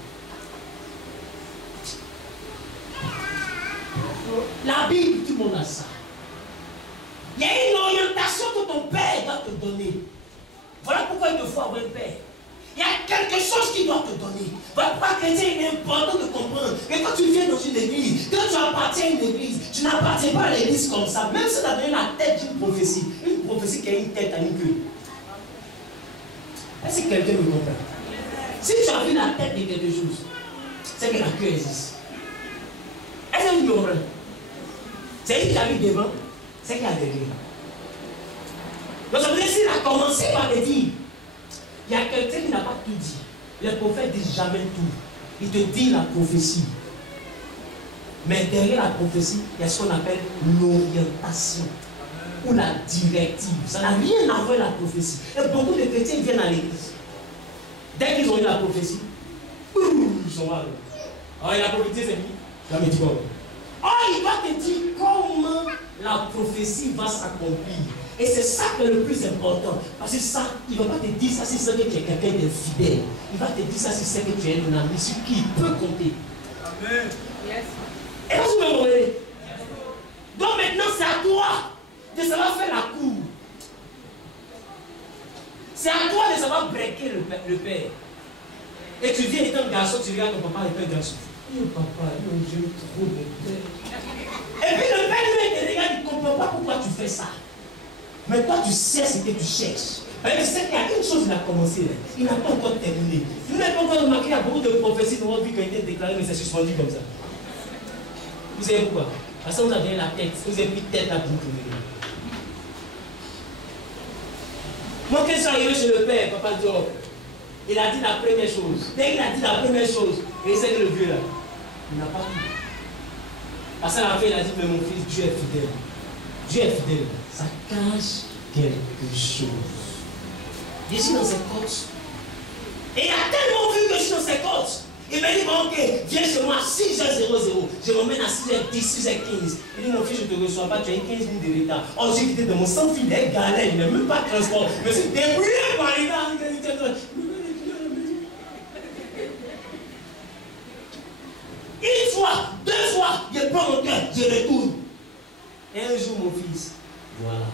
La Bible, tout le monde a ça. Il y a une orientation que ton père doit te donner. Voilà pourquoi il te faut avoir un père. Il y a quelque chose qu'il doit te donner. Voilà pourquoi chrétien, il est important de comprendre que quand tu viens dans une église, quand tu appartiens à une église, tu n'appartiens pas à l'église comme ça. Même si tu as donné la tête d'une prophétie qui a une tête à une queue. Est-ce que quelqu'un me comprend? Si tu as vu la tête de quelque chose, c'est que la queue existe. Est-ce que vous me comprenez? C'est lui qui a vu devant, c'est qu'il y a derrière. Donc ça veut dire qu'il a commencé par le dire. Il y a quelqu'un qui n'a pas tout dit. Les prophètes disent jamais tout. Il te dit la prophétie. Mais derrière la prophétie, il y a ce qu'on appelle l'orientation ou la directive. Ça n'a rien à voir avec la prophétie. Et beaucoup de chrétiens viennent à l'église. Dès qu'ils ont eu la prophétie, ils sont mal. Alors il a prophétisé, c'est qui? La médicale. Oh, il va te dire comment la prophétie va s'accomplir. Et c'est ça qui est le plus important. Parce que ça, il ne va pas te dire ça si c'est que tu es quelqu'un de fidèle. Il va te dire ça si c'est que tu es un ami sur qui il peut compter. Amen. Yes. Et là, vous me voyez. Donc maintenant, c'est à toi de savoir faire la cour. C'est à toi de savoir breaker le père. Et tu viens étant garçon, tu regardes ton papa et un garçon. Oh papa, j'aime trop le père. Et puis le père lui te regarde, il ne comprend pas pourquoi tu fais ça. Mais toi tu sais ce que tu cherches. Parce que tu sais qu'il y a une chose qui a commencé là. Il n'a pas encore terminé. Vous n'avez pas encore remarqué qu'il y a beaucoup de prophéties dans votre vie qui ont été déclarées, mais c'est suspendu comme ça. Vous savez pourquoi? Parce que vous avez la tête, vous avez pris tête à vous tourner. Moi quand je suis arrivé chez le père, papa dit, oh, il a dit la première chose. Dès qu'il a dit la première chose, et c'est que le vieux là, il n'a pas tout. Parce qu'à la fin, il a dit, mais mon fils, Dieu est fidèle. Dieu est fidèle. Ça cache quelque chose. Je suis dans ses côtes. Et il a tellement vu que je suis dans ses côtes. Il m'a dit, bon, ok, viens chez moi à 6h00. Je m'emmène à 6h10, 6h15. Il dit, mon fils, je ne te reçois pas, tu as 15 minutes de retard. Oh, j'ai quitté de mon sans-fil, des galères, il n'y a même pas de transport. Je me suis débrouillé par les gars. Une fois, deux fois, je prends mon cœur, je retourne. Et un jour, mon fils, voilà.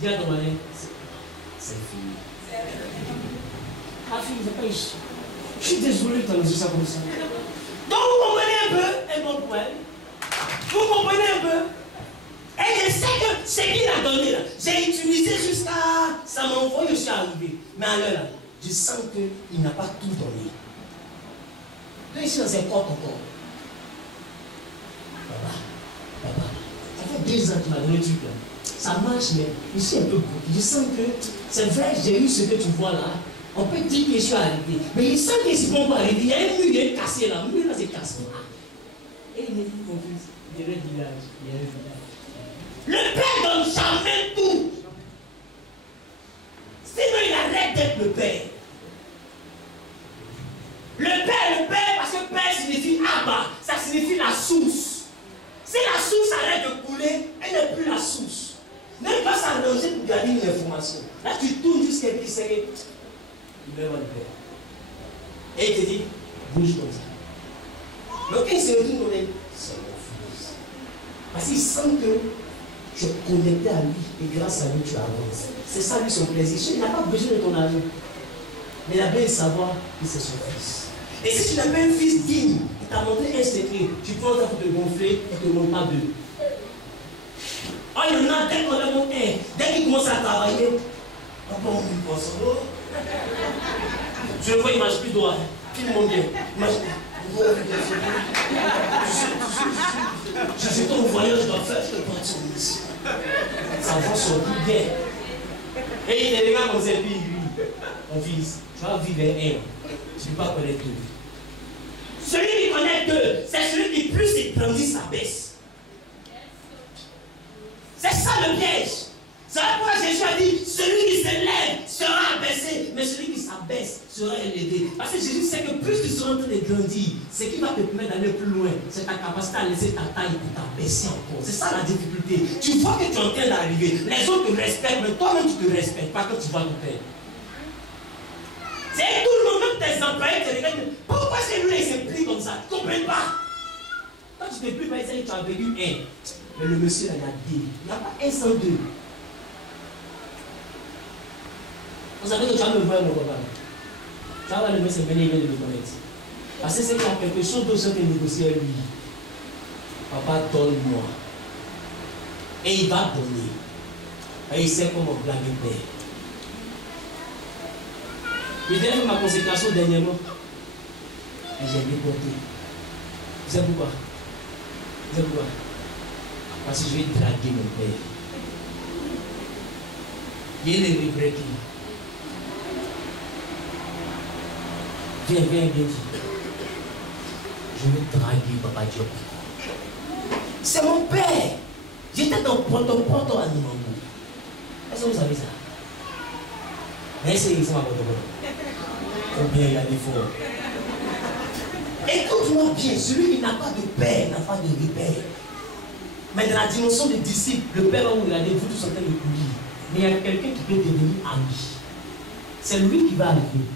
Dis à ton mari, c'est fini. Ah, fille, c'est pas ici. Je suis désolé de t'annoncer ça comme ça. Donc, vous comprenez un peu un bon point. Vous comprenez un peu. Et je sais que ce qu'il a donné là, j'ai utilisé jusqu'à. Ça m'a envoyé, je suis arrivé. Mais à l'heure là, je sens qu'il n'a pas tout donné. Donc, ici dans ses corps encore. Papa, ça fait 2 ans qu'il m'a donné le truc là. Ça marche, mais je suis un peu bloqué. Je sens que c'est vrai, j'ai eu ce que tu vois là. On peut dire que je suis arrivé. Mais il sent que si on va arriver, il y a un mur qui est cassé là. Le mur là, c'est cassé. Et il me dit, mon fils, il y a un village. Il y a un village. Le père donne jamais tout. Sinon, il arrête d'être le père. Le père, parce que père signifie Abba, ça signifie la source. Si la source arrête de couler, elle n'est plus la source. Ne pas s'arranger pour garder une information. Là, tu tournes jusqu'à ce qu'il s'arrête. Il veut voir le père. Et il te dit, bouge comme ça. Donc, il se retourne dans les... C'est mon fils. Parce qu'il sent que tu es connecté à lui et grâce à lui, tu avances. C'est ça, lui, son plaisir. Il n'a pas besoin de ton avis. Mais il a besoin de savoir que c'est son fils. Et si tu n'as pas un fils digne, il t'a montré un secret, tu prends ça pour te gonfler et te montre pas deux. Oh, il y en a, dès qu'on a mon un, dès qu'il commence à travailler, on pense, oh. Je le vois, il ne mange plus droit. Filme-moi bien. Je suis ton voyage, je dois faire, je te prends sur une mission. Ça va sortir bien. Et il te regarde comme ça, et puis lui, mon fils, tu vas vivre un. Tu ne peux pas connaître deux. Celui qui connaît deux, c'est celui qui plus il grandit, ça baisse. C'est ça le piège. C'est pourquoi Jésus a dit, celui qui s'élève sera abaissé, mais celui qui s'abaisse sera élevé. Parce que Jésus sait que plus tu seras en train de grandir, ce qui va te permettre d'aller plus loin, c'est ta capacité à laisser ta taille pour t'abaisser encore. C'est ça la difficulté. Tu vois que tu es en train d'arriver, les autres te respectent, mais toi-même tu te respectes pas quand tu vois ton père. C'est tout le monde, même tes employés te regardent. Pourquoi celui-là il se plie comme ça? Tu ne comprends pas. Quand tu te plies, par exemple, tu as vécu un. Mais le monsieur, il y en a deux. Il n'y a pas un sans deux. Vous savez que tu vas me voir, mon papa. Tu vas voir le monsieur venir, il vient de me connaître. Parce que c'est qu'il y a quelque chose d'autre que négocier avec lui. Papa, donne-moi. Et il va donner. Et il sait comment blaguer père. J'ai déjà fait ma consécration dernièrement. Et j'ai déporté. Vous savez pourquoi? Vous savez pourquoi? Parce que je vais draguer mon père. Il est le breaking. Viens. Je vais draguer Papa Diop. C'est mon père. J'étais dans Ponto à Nimambo. Est-ce que vous savez ça? Mais c'est ma Ponto. Combien il y a des fois. Écoute-moi bien, celui qui n'a pas de père n'a pas de repère. Mais dans la dimension des disciples, le père va vous regarder, vous tous en train de courir. Mais il y a quelqu'un qui peut devenir ami. C'est lui qui va arriver.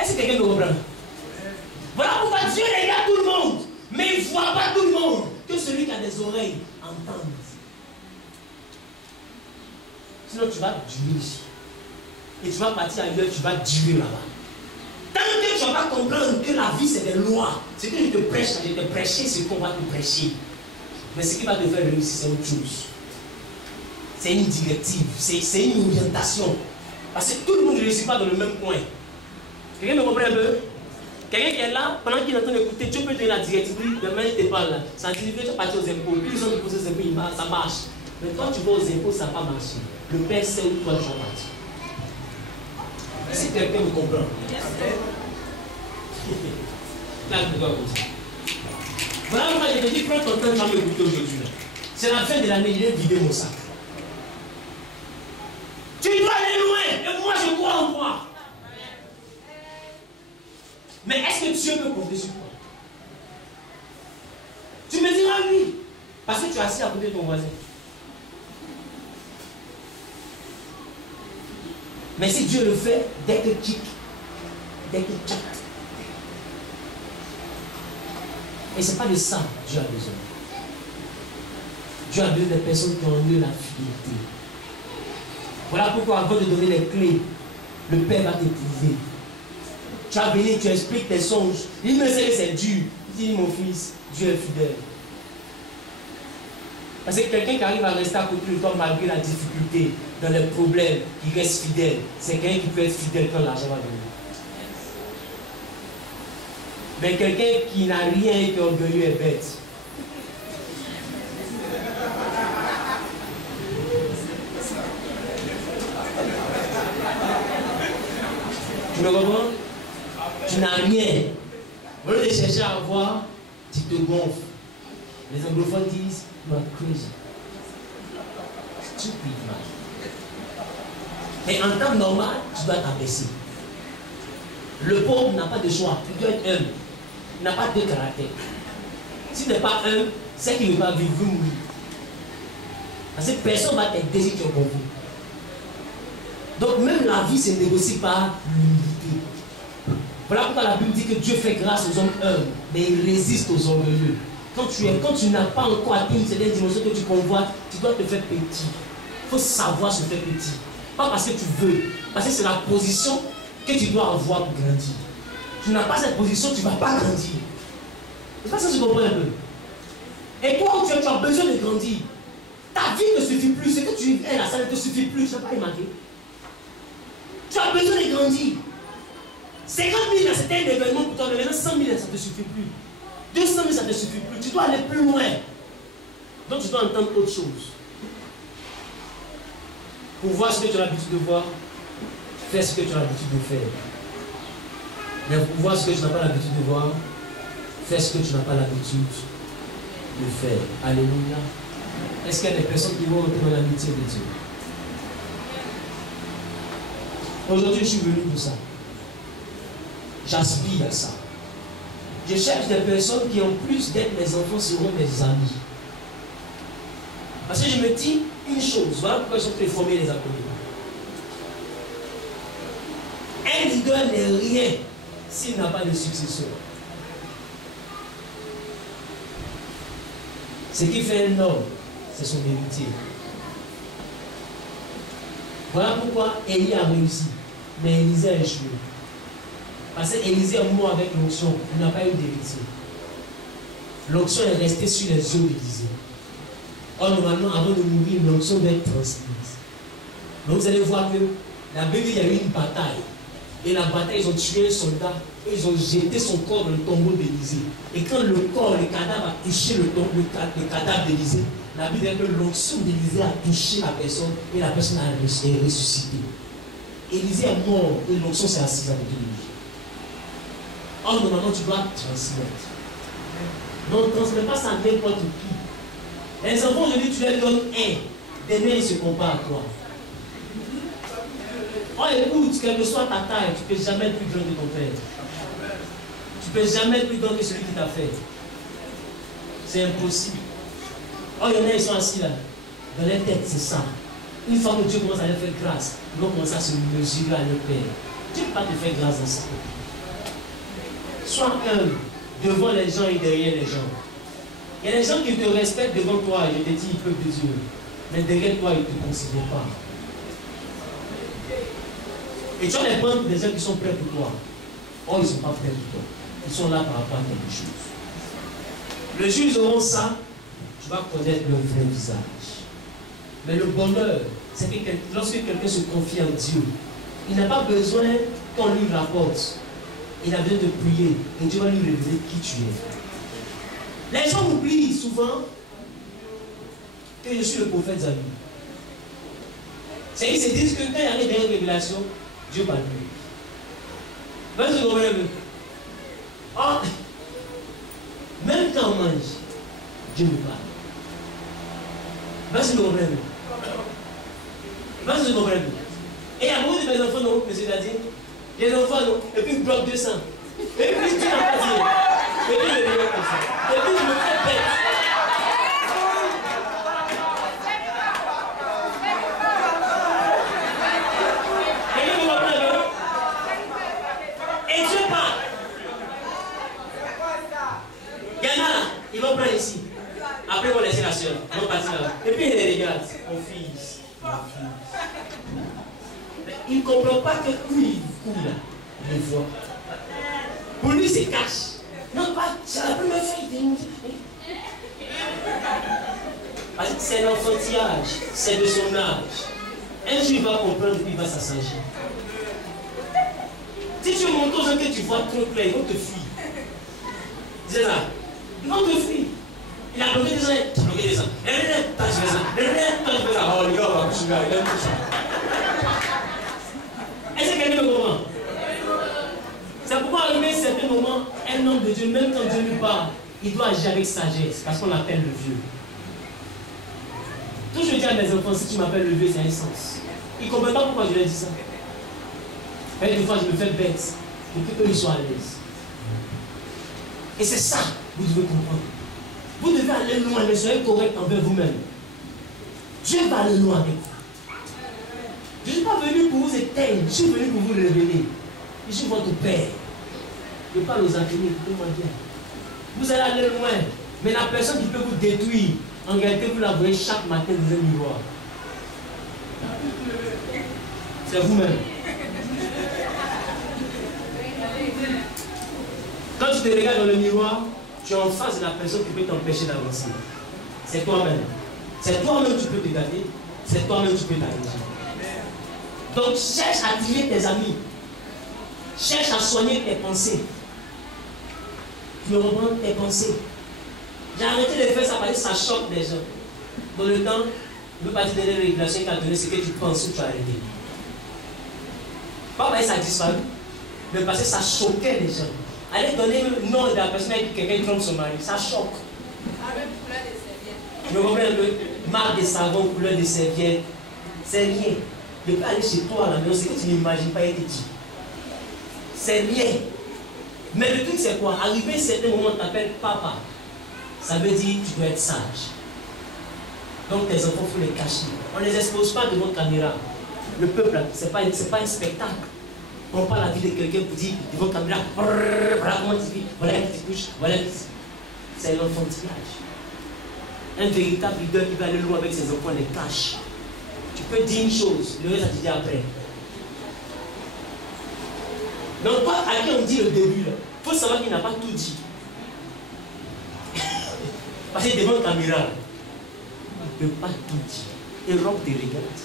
Est-ce que quelqu'un me comprend? Voilà pourquoi Dieu regarde tout le monde, mais il ne voit pas tout le monde. Que celui qui a des oreilles entende. Sinon tu vas durer ici. Et tu vas partir ailleurs, tu vas durer là-bas. Tant que tu ne vas pas comprendre que la vie c'est des lois, ce que je te prêche, je te prêcher ce qu'on va te prêcher. Mais ce qui va te faire réussir, c'est autre chose. C'est une directive, c'est une orientation. Parce que tout le monde ne réussit pas dans le même coin. Quelqu'un me comprend un peu? Quelqu'un qui est là, pendant qu'il est en train d'écouter, tu peux donner la directive, demain il te parle là. Ça signifie que tu vas partir aux impôts. Puis ils ont déposé aux impôts, ça marche. Mais quand tu vas aux impôts, ça n'a pas marché. Le père sait où toi tu vas partir. Si quelqu'un me comprend. Là, je dois vous dire. Voilà pourquoi je te dis, prends ton temps, tu vas m'écouter aujourd'hui. C'est la fin de l'année, il est vidé mon sac. Tu dois aller loin, et moi je crois en toi. Mais est-ce que Dieu peut compter sur toi? Tu me diras oui, parce que tu es assis à côté de ton voisin. Mais si Dieu le fait, dès que tu quittes. Et ce n'est pas de ça que Dieu a besoin. Dieu a besoin des personnes qui ont eu la fidélité. Voilà pourquoi avant de donner les clés, le Père va t'éprouver. Tu vas venir, tu expliques tes songes. Il me sait que c'est dur. Il dit, mon fils, Dieu est fidèle. Parce que quelqu'un qui arrive à rester à côté de toi malgré la difficulté, dans les problèmes, il reste fidèle. C'est quelqu'un qui peut être fidèle quand l'argent va venir. Mais quelqu'un qui n'a rien et qui est orgueilleux est bête. Tu me comprends? Tu n'as rien. Au lieu de chercher à avoir, tu te gonfles. Les anglophones disent, you are crazy. stupide man. Mais en temps normal, tu dois t'abaisser. Le pauvre n'a pas de choix, il doit être humble. Il n'a pas de caractère. S'il n'est pas humble, c'est qu'il ne va pas vivre, vous mourir. Parce que personne ne va t'aider si tu es bon. Donc même la vie se négocie par l'humilité. Voilà pourquoi la Bible dit que Dieu fait grâce aux hommes humbles, mais il résiste aux orgueilleux. Quand tu n'as pas encore atteint une certaine dimension que tu convoites, tu dois te faire petit. Il faut savoir se faire petit. Pas parce que tu veux, parce que c'est la position que tu dois avoir pour grandir. Tu n'as pas cette position, tu ne vas pas grandir. C'est pas ça que tu comprends un peu. Et toi, tu as besoin de grandir. Ta vie ne suffit plus. Ce que tu es là, ça ne te suffit plus. Tu n'as pas remarqué. Tu as besoin de grandir. 50 000, c'était un événement pour toi, mais maintenant 100 000, ça ne te suffit plus. 200 000, ça ne te suffit plus. Tu dois aller plus loin. Donc tu dois entendre autre chose. Pour voir ce que tu as l'habitude de voir, fais ce que tu as l'habitude de faire. Mais pour voir ce que tu n'as pas l'habitude de voir, fais ce que tu n'as pas l'habitude de faire. Alléluia. Est-ce qu'il y a des personnes qui vont entrer dans l'amitié de Dieu? Aujourd'hui, je suis venu pour ça. J'aspire à ça. Je cherche des personnes qui, en plus d'être mes enfants, seront mes amis. Parce que je me dis une chose, voilà pourquoi ils sont fait former les appelés. Un leader n'est rien s'il n'a pas de successeur. Ce qui fait un homme, c'est son héritier. Voilà pourquoi Élie a réussi, mais Élisée a échoué. Parce qu'Élisée est mort avec l'onction, il n'a pas eu d'héritier. L'onction est restée sur les yeux d'Élisée. Or, normalement, avant de mourir, l'onction doit être transmise. Donc, vous allez voir que la Bible, il y a eu une bataille. Et la bataille, ils ont tué un soldat et ils ont jeté son corps dans le tombeau d'Élisée. Et quand le corps, le cadavre a touché le cadavre d'Élisée, la Bible dit que l'onction d'Élisée a touché la personne et la personne est ressuscitée. Élisée est mort et l'onction s'est assise avec lui. Or, normalement, tu dois transmettre. Non, ne transmets pas ça à n'importe qui. Les enfants, aujourd'hui, tu leur donnes un. Demain, ils se comparent à toi. Oh, écoute, quelle que soit ta taille, tu ne peux jamais être plus grand que ton père. Tu ne peux jamais être plus grand que celui qui t'a fait. C'est impossible. Oh, il y en a, ils sont assis là. Dans leur tête, c'est ça. Une fois que Dieu commence à leur faire grâce, ils vont commencer à se mesurer à leur père. Dieu ne peut pas te faire grâce dans ça. Sois humble devant les gens et derrière les gens. Il y a des gens qui te respectent devant toi, et je te dis, ils peuvent te dire. Mais derrière toi, ils ne te considèrent pas. Et tu as les prendre des gens qui sont prêts pour toi. Or, ils ne sont pas prêts pour toi. Ils sont là par rapport à quelque chose. Le jour où ils auront ça, tu vas connaître leur vrai visage. Mais le bonheur, c'est que lorsque quelqu'un se confie en Dieu, il n'a pas besoin qu'on lui rapporte. Il a besoin de prier et Dieu va lui révéler qui tu es. Les gens oublient souvent que je suis le prophète Zabi. C'est qu'ils se disent que quand il y a des révélations, Dieu parle plus. Vas-y, vous comprenez. Oh, même quand on mange, Dieu nous parle. Vas-y, vous comprenez. Vas-y, vous comprenez. Et il y a beaucoup de mes enfants, non, monsieur Dadine. Il y a des enfants, non, et puis ils bloquent 200. Et puis tu n'as pas dit. Et puis je me dis comme ça. Et puis je me fais bête. Et Dieu parle. Il y en a là, ils vont prendre ici. Après, ils vont laisser la soeur. Ils vont partir là. Et puis ils les regardent. Mon fils. Mon fils. Mais il ne comprend pas que lui, il coule là. Il voit. Pour lui, c'est cash. Non, pas, c'est la première fois qu'il dit. Parce que c'est l'enfantillage, c'est de son âge. Un jour, il va comprendre et il va s'assagir. Si tu montres aux gens que tu vois trop clair, ils vont te fuir. C'est ça. Ils vont te fuir. Il a bloqué des gens, il a bloqué des gens. Toi, je fais ça. Toi, je fais ça. Oh, les gars, on va coucher là, il aime tout ça. Est-ce que quelqu'un me comprend? C'est pourquoi, à un certain moment, un homme de Dieu, même quand Dieu lui parle, il doit agir avec sagesse, parce qu'on l'appelle le vieux. Tout je dis à mes enfants, si tu m'appelles le vieux, c'est un sens. Ils ne comprennent pas pourquoi je leur dis ça. Et des fois, je me fais bête pour qu'eux soient à l'aise. Et c'est ça, vous devez comprendre. Vous devez aller loin, mais soyez correct envers vous-même. Dieu va aller loin avec vous. Je ne suis pas venu pour vous éteindre, je suis venu pour vous révéler. Je suis votre Père. Je parle aux inconnus, écoutez-moi bien. Vous allez aller loin, mais la personne qui peut vous détruire, en réalité, vous la voyez chaque matin dans un miroir. C'est vous-même. Quand tu te regardes dans le miroir, tu es en face de la personne qui peut t'empêcher d'avancer. C'est toi-même. C'est toi-même qui peux te garder. C'est toi-même qui peux t'arranger. Donc cherche à attirer tes amis. Cherche à soigner tes pensées. Tu me reprends tes pensées. J'ai arrêté de faire ça parce que ça choque les gens. Dans le temps, je ne veux pas te donner les régulations qu'il a donné, ce que tu penses ou tu as arrêté. Pas parce que ça a disparu, mais parce que ça choquait les gens. Allez donner le nom de la personne avec qui quelqu'un trompe son mari, ça choque. Avec couleur de serviette. Je me comprends le marque de savon, couleur de serviette, c'est rien. Je peux aller chez toi à la maison, c'est que tu n'imagines pas être dit. C'est rien. Mais le truc c'est quoi? Arrivé à un certain moment, on t'appelle papa. Ça veut dire que tu dois être sage. Donc tes enfants, il faut les cacher. On ne les expose pas devant la caméra. Le peuple, ce n'est pas un spectacle. On parle la vie de quelqu'un pour dire devant la caméra, voilà comment tu vis, voilà une petite bouche, voilà. C'est l'enfantillage. Un véritable leader qui va aller loin avec ses enfants les cache. Tu peux dire une chose, le reste, ça te dit après. Donc, toi, à qui on dit le début, il faut savoir qu'il n'a pas tout dit. Parce que devant la caméra, il ne peut pas tout dire. Et Rob te regarde.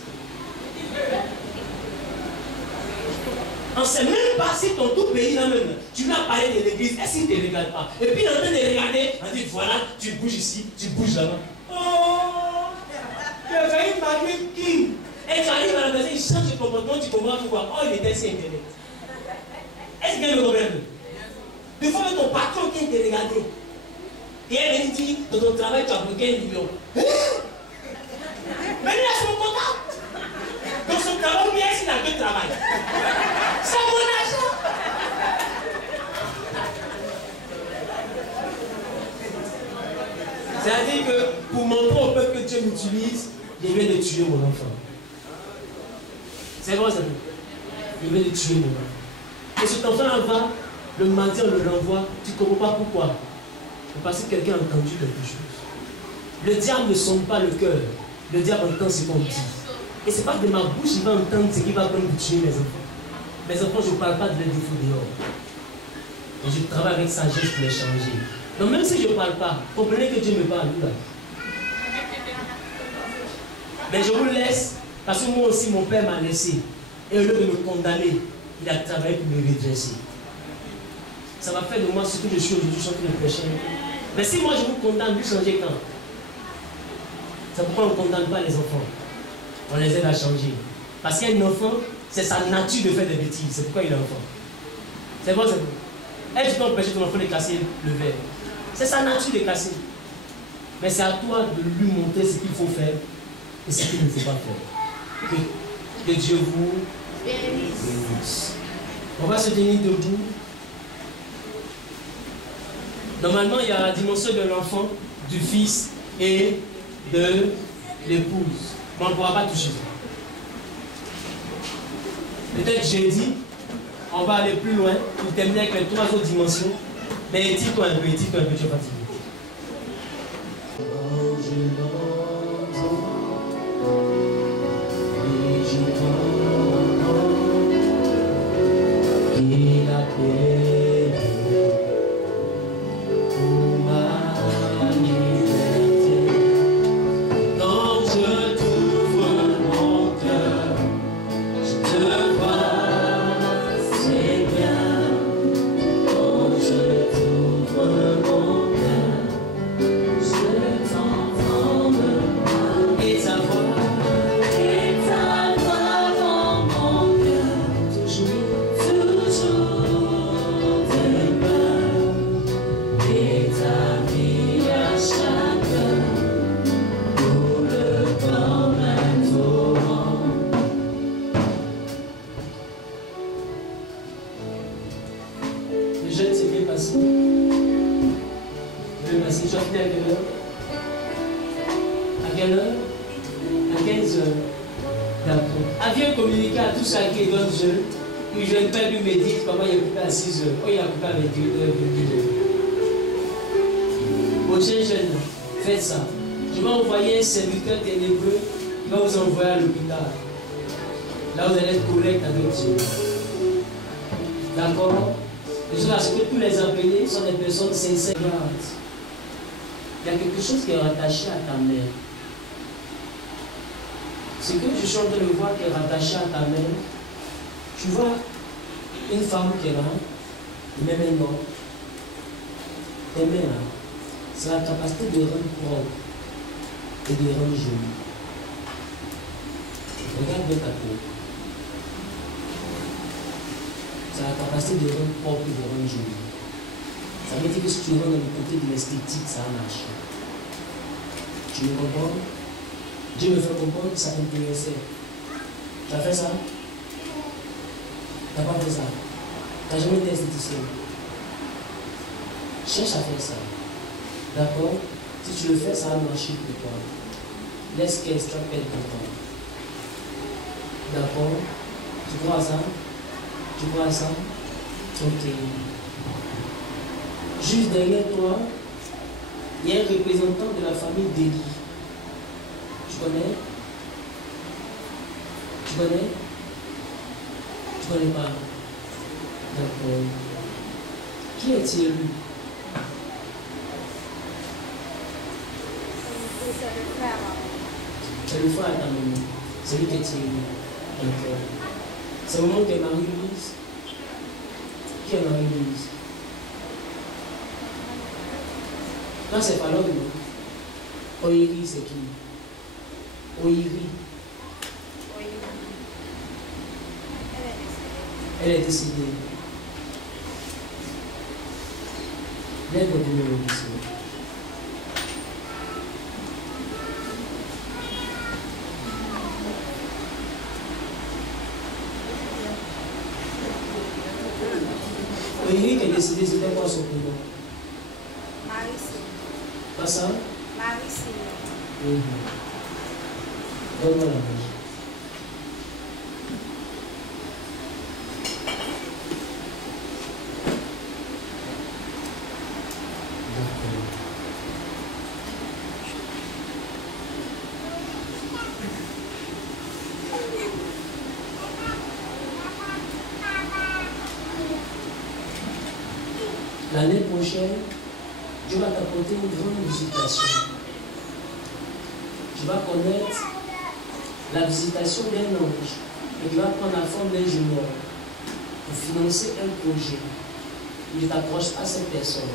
On ne sait même pas si ton tout pays là même, tu vas parler de l'église, est-ce qu'il ne te regarde pas? Et puis il est en train de regarder, on dit voilà, tu bouges ici, tu bouges là-bas. Oh, tu as failli parler qui? Et tu arrives à la maison, il change de comportement, tu comprends pourquoi? Oh, il était sur Internet. Est-ce qu'il y a le problème? Des fois, ton patron qui te regarde. Et elle dit, dans ton travail, tu as bloqué 1 million. Mais lui, là, c'est mon contact. Donc son travail, bien, c'est dans quel travail? C'est mon argent. C'est-à-dire que pour montrer au peuple que Dieu m'utilise, je viens de tuer mon enfant. C'est vrai, ça. Je viens de tuer mon enfant. Et cet enfant-là va, le matin, on le renvoie. Tu ne comprends pas pourquoi. Parce que quelqu'un a entendu quelque chose. Le diable ne sonde pas le cœur. Le diable entend ce qu'on dit. Et ce n'est pas de ma bouche qu'il va entendre ce qui va comme tuer mes enfants. Mes enfants, je ne parle pas de leurs défauts dehors. Et je travaille avec sagesse pour les changer. Donc même si je ne parle pas, comprenez que Dieu me parle. Là. Mais je vous laisse, parce que moi aussi, mon père m'a laissé. Et au lieu de me condamner, il a travaillé pour me redresser. Ça va faire de moi ce que je suis aujourd'hui, je suis en train de prêcher. Mais si moi je vous condamne, vous changez quand? C'est pourquoi on ne condamne pas les enfants. On les aide à changer. Parce qu'un enfant, c'est sa nature de faire des bêtises. C'est pourquoi il est enfant. C'est bon, c'est bon. Et tu peux empêcher ton enfant de casser le verre. C'est sa nature de casser. Mais c'est à toi de lui montrer ce qu'il faut faire et ce qu'il ne faut pas faire. Que Dieu vous bénisse. On va se tenir debout. Normalement, il y a la dimension de l'enfant, du fils et de l'épouse. Mais on ne pourra pas toucher ça. Peut-être jeudi, on va aller plus loin pour terminer avec les 3 autres dimensions. Mais dis-toi un peu, tu es fatigué. Toujours passer. Tu veux passer. Tu as fini à quelle heure? À quelle heure? À 15 heures. D'accord. Aviez communiqué à tout ça qui est dans Dieu. Puis je ne peux plus me dire comment il a coupé à 6 heures. Oh, il a coupé à 28h. Prochain jeune, faites ça. Je vais envoyer un serviteur ténébreux qui va vous envoyer à l'hôpital. Là, vous allez être correct avec Dieu. D'accord? Les gens, parce que tous les appelés sont des personnes sincères. Il y a quelque chose qui est rattaché à ta mère. Ce que je suis en train de voir qui est rattaché à ta mère, tu vois une femme qui est là, et même un homme. Tes mains là, c'est la capacité de rendre propre et de rendre jolie. Regarde bien ta peau. C'est la capacité de rendre propre et de rendre jolie. Ça veut dire que si tu rentres dans le côté de l'esthétique, ça marche. Tu me comprends? Dieu me fait comprendre que ça t'intéressait. Tu as fait ça? Tu n'as pas fait ça? Tu n'as jamais été esthéticien. Cherche à faire ça. D'accord? Si tu le fais, ça va marcher pour toi. Laisse qu'elle soit perdre ton temps. D'accord? Tu crois à ça? Tu crois à ça? Ok. Juste derrière toi, il y a un représentant de la famille d'Élie. Tu connais? Tu connais? Tu connais pas? D'accord. Qui est-il? C'est le frère à ta maman. C'est lui qui est tiré. D'accord. C'est le moment que Marie-Louise. Qui est Marie-Louise? Non, c'est pas l'homme. Oiri, c'est qui? Oiri. Elle est décédée. Lève votre numéro ici. Oiri qui est décédée, c'était quoi son prénom? Marie-Céline. Pas ça? Marie-Céline. Donne-moi la main. L'année prochaine, Dieu va t'apporter une grande visitation. Tu vas connaître la visitation d'un ange et qui va prendre la forme d'un junior pour financer un projet. Il ne t'approche pas à cette personne.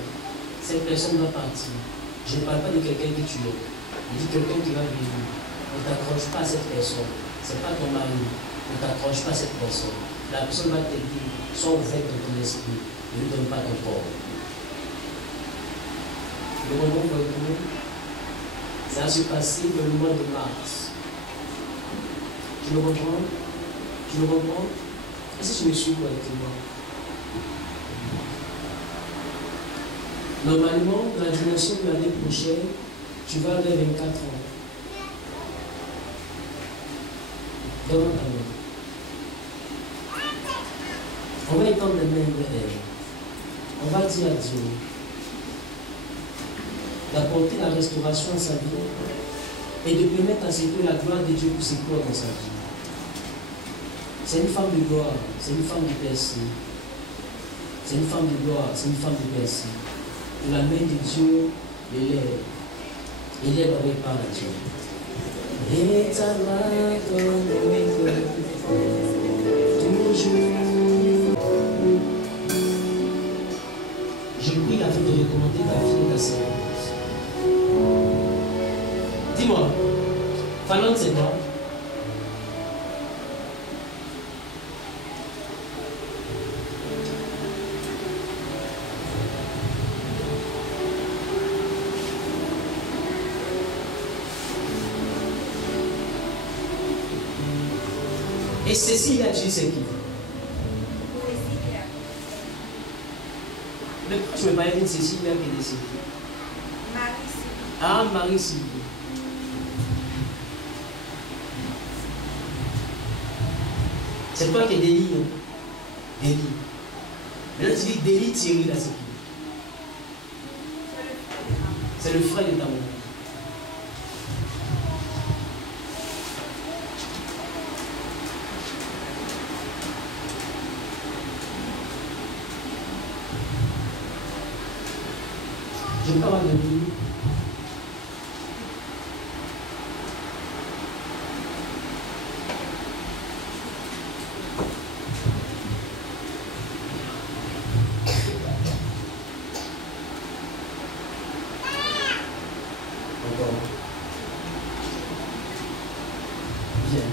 Cette personne va partir. Je ne parle pas de quelqu'un que tu es. Je dis quelqu'un qui va venir. Ne t'accroche pas à cette personne. Ce n'est pas ton mari. Ne t'accroche pas à cette personne. La personne va te dire, sois ouvert de ton esprit. Ne lui donne pas ton corps. Le moment où ça va se passer dans le mois de mars. Tu me comprends? Tu me comprends? Est-ce que tu me suis correctement? Normalement, dans la dimension de l'année prochaine, tu vas vers 24 ans. Donne-moi ta main. On va étendre les mains de elle. On va dire à Dieu d'apporter la restauration à sa vie et de permettre à ce que la gloire de Dieu puisse éclore dans sa vie. C'est une femme de gloire, c'est une femme de percée. C'est une femme de gloire, c'est une femme de percée. Et la main de Dieu élève avec par la Dieu. Et ta main toujours. Je prie afin de recommander ta fille et ta sœur. Dis-moi, Finlande c'est quoi? Et Cécile a dit c'est qui? Mais pourquoi tu me parlais d'une Cécile qui est décédée? Marie-Sylvie. Ah, Marie-Sylvie. C'est toi qui es Délie, non? Délie. Maintenant tu dis Délie Thierry, là c'est qui? C'est le frère de ta maman. Je parle de lui. Encore. Viens.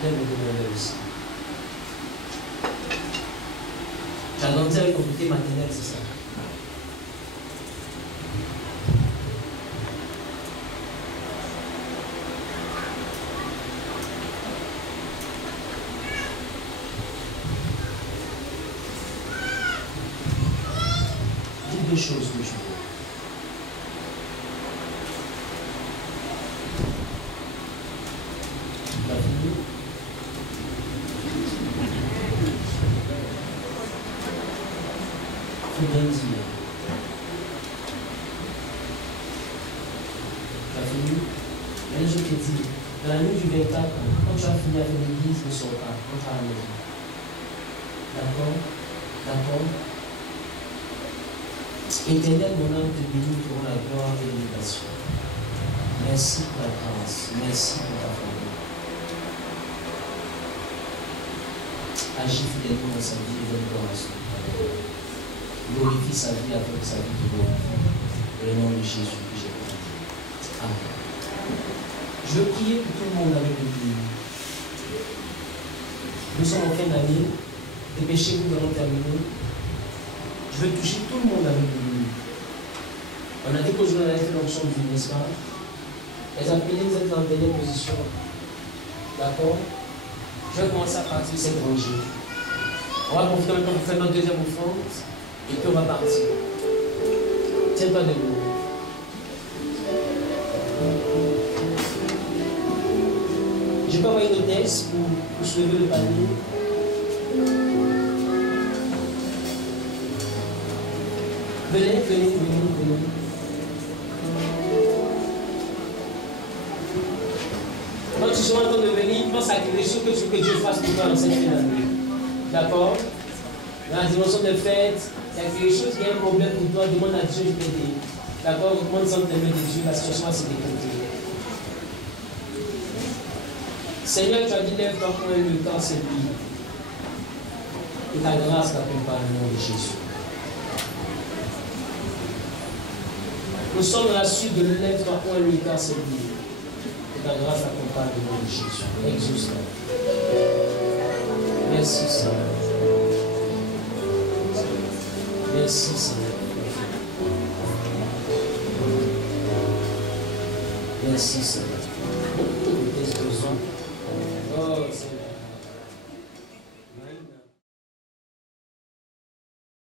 Viens me demander aussi. Tu as grandi avec ton côté maternel, c'est ça? Dis deux choses que je veux. La fille. Faut bien dire. Tu as fini? Mais je te dis, dans la nuit du 24, quand tu as fini avec l'église, ne sors pas, rentre à la maison. D'accord? D'accord? Éternel, mon âme te bénit pour la gloire et l'élévation. Merci pour la grâce. Merci pour ta faveur. Agis fidèlement dans sa vie et donne gloire à son Père. Glorifie sa vie avec sa vie de glorifie. Dans le nom de Jésus que j'ai prié. Amen. Je veux prier pour tout le monde avec nous. Nous sommes en fin d'année. Dépêchez-vous de terminer. Je veux toucher tout le monde avec nous. On a dit qu'aujourd'hui on avait fait l'onction du vie, n'est-ce pas? Les appelés, vous êtes dans la dernière position. D'accord? Je vais commencer à partir de cette rangée. On va profiter maintenant pour faire notre deuxième offrande. Et puis on va partir. Tiens-toi debout. Je peux envoyer une hôtesse pour soulever le panier. Venez, venez, venez, venez. Quand tu seras en train de venir, pense à quelque chose que Dieu fasse pour toi dans cette fin d'année. D'accord? Dans la dimension de fête, il y a quelque chose qui est un problème pour toi, demande à Dieu de t'aider. D'accord? Recommande sans te mettre de Dieu, la situation va se décompter. Seigneur, tu as dit lève-toi pour le temps c'est lui. Et ta grâce t'accompagne au nom de Jésus. Nous sommes dans la suite de lève-toi pour le temps c'est lui. Et ta grâce t'accompagne au nom de Jésus. Exauce-toi. Merci Seigneur. Merci Seigneur. Merci Seigneur. Oh Seigneur.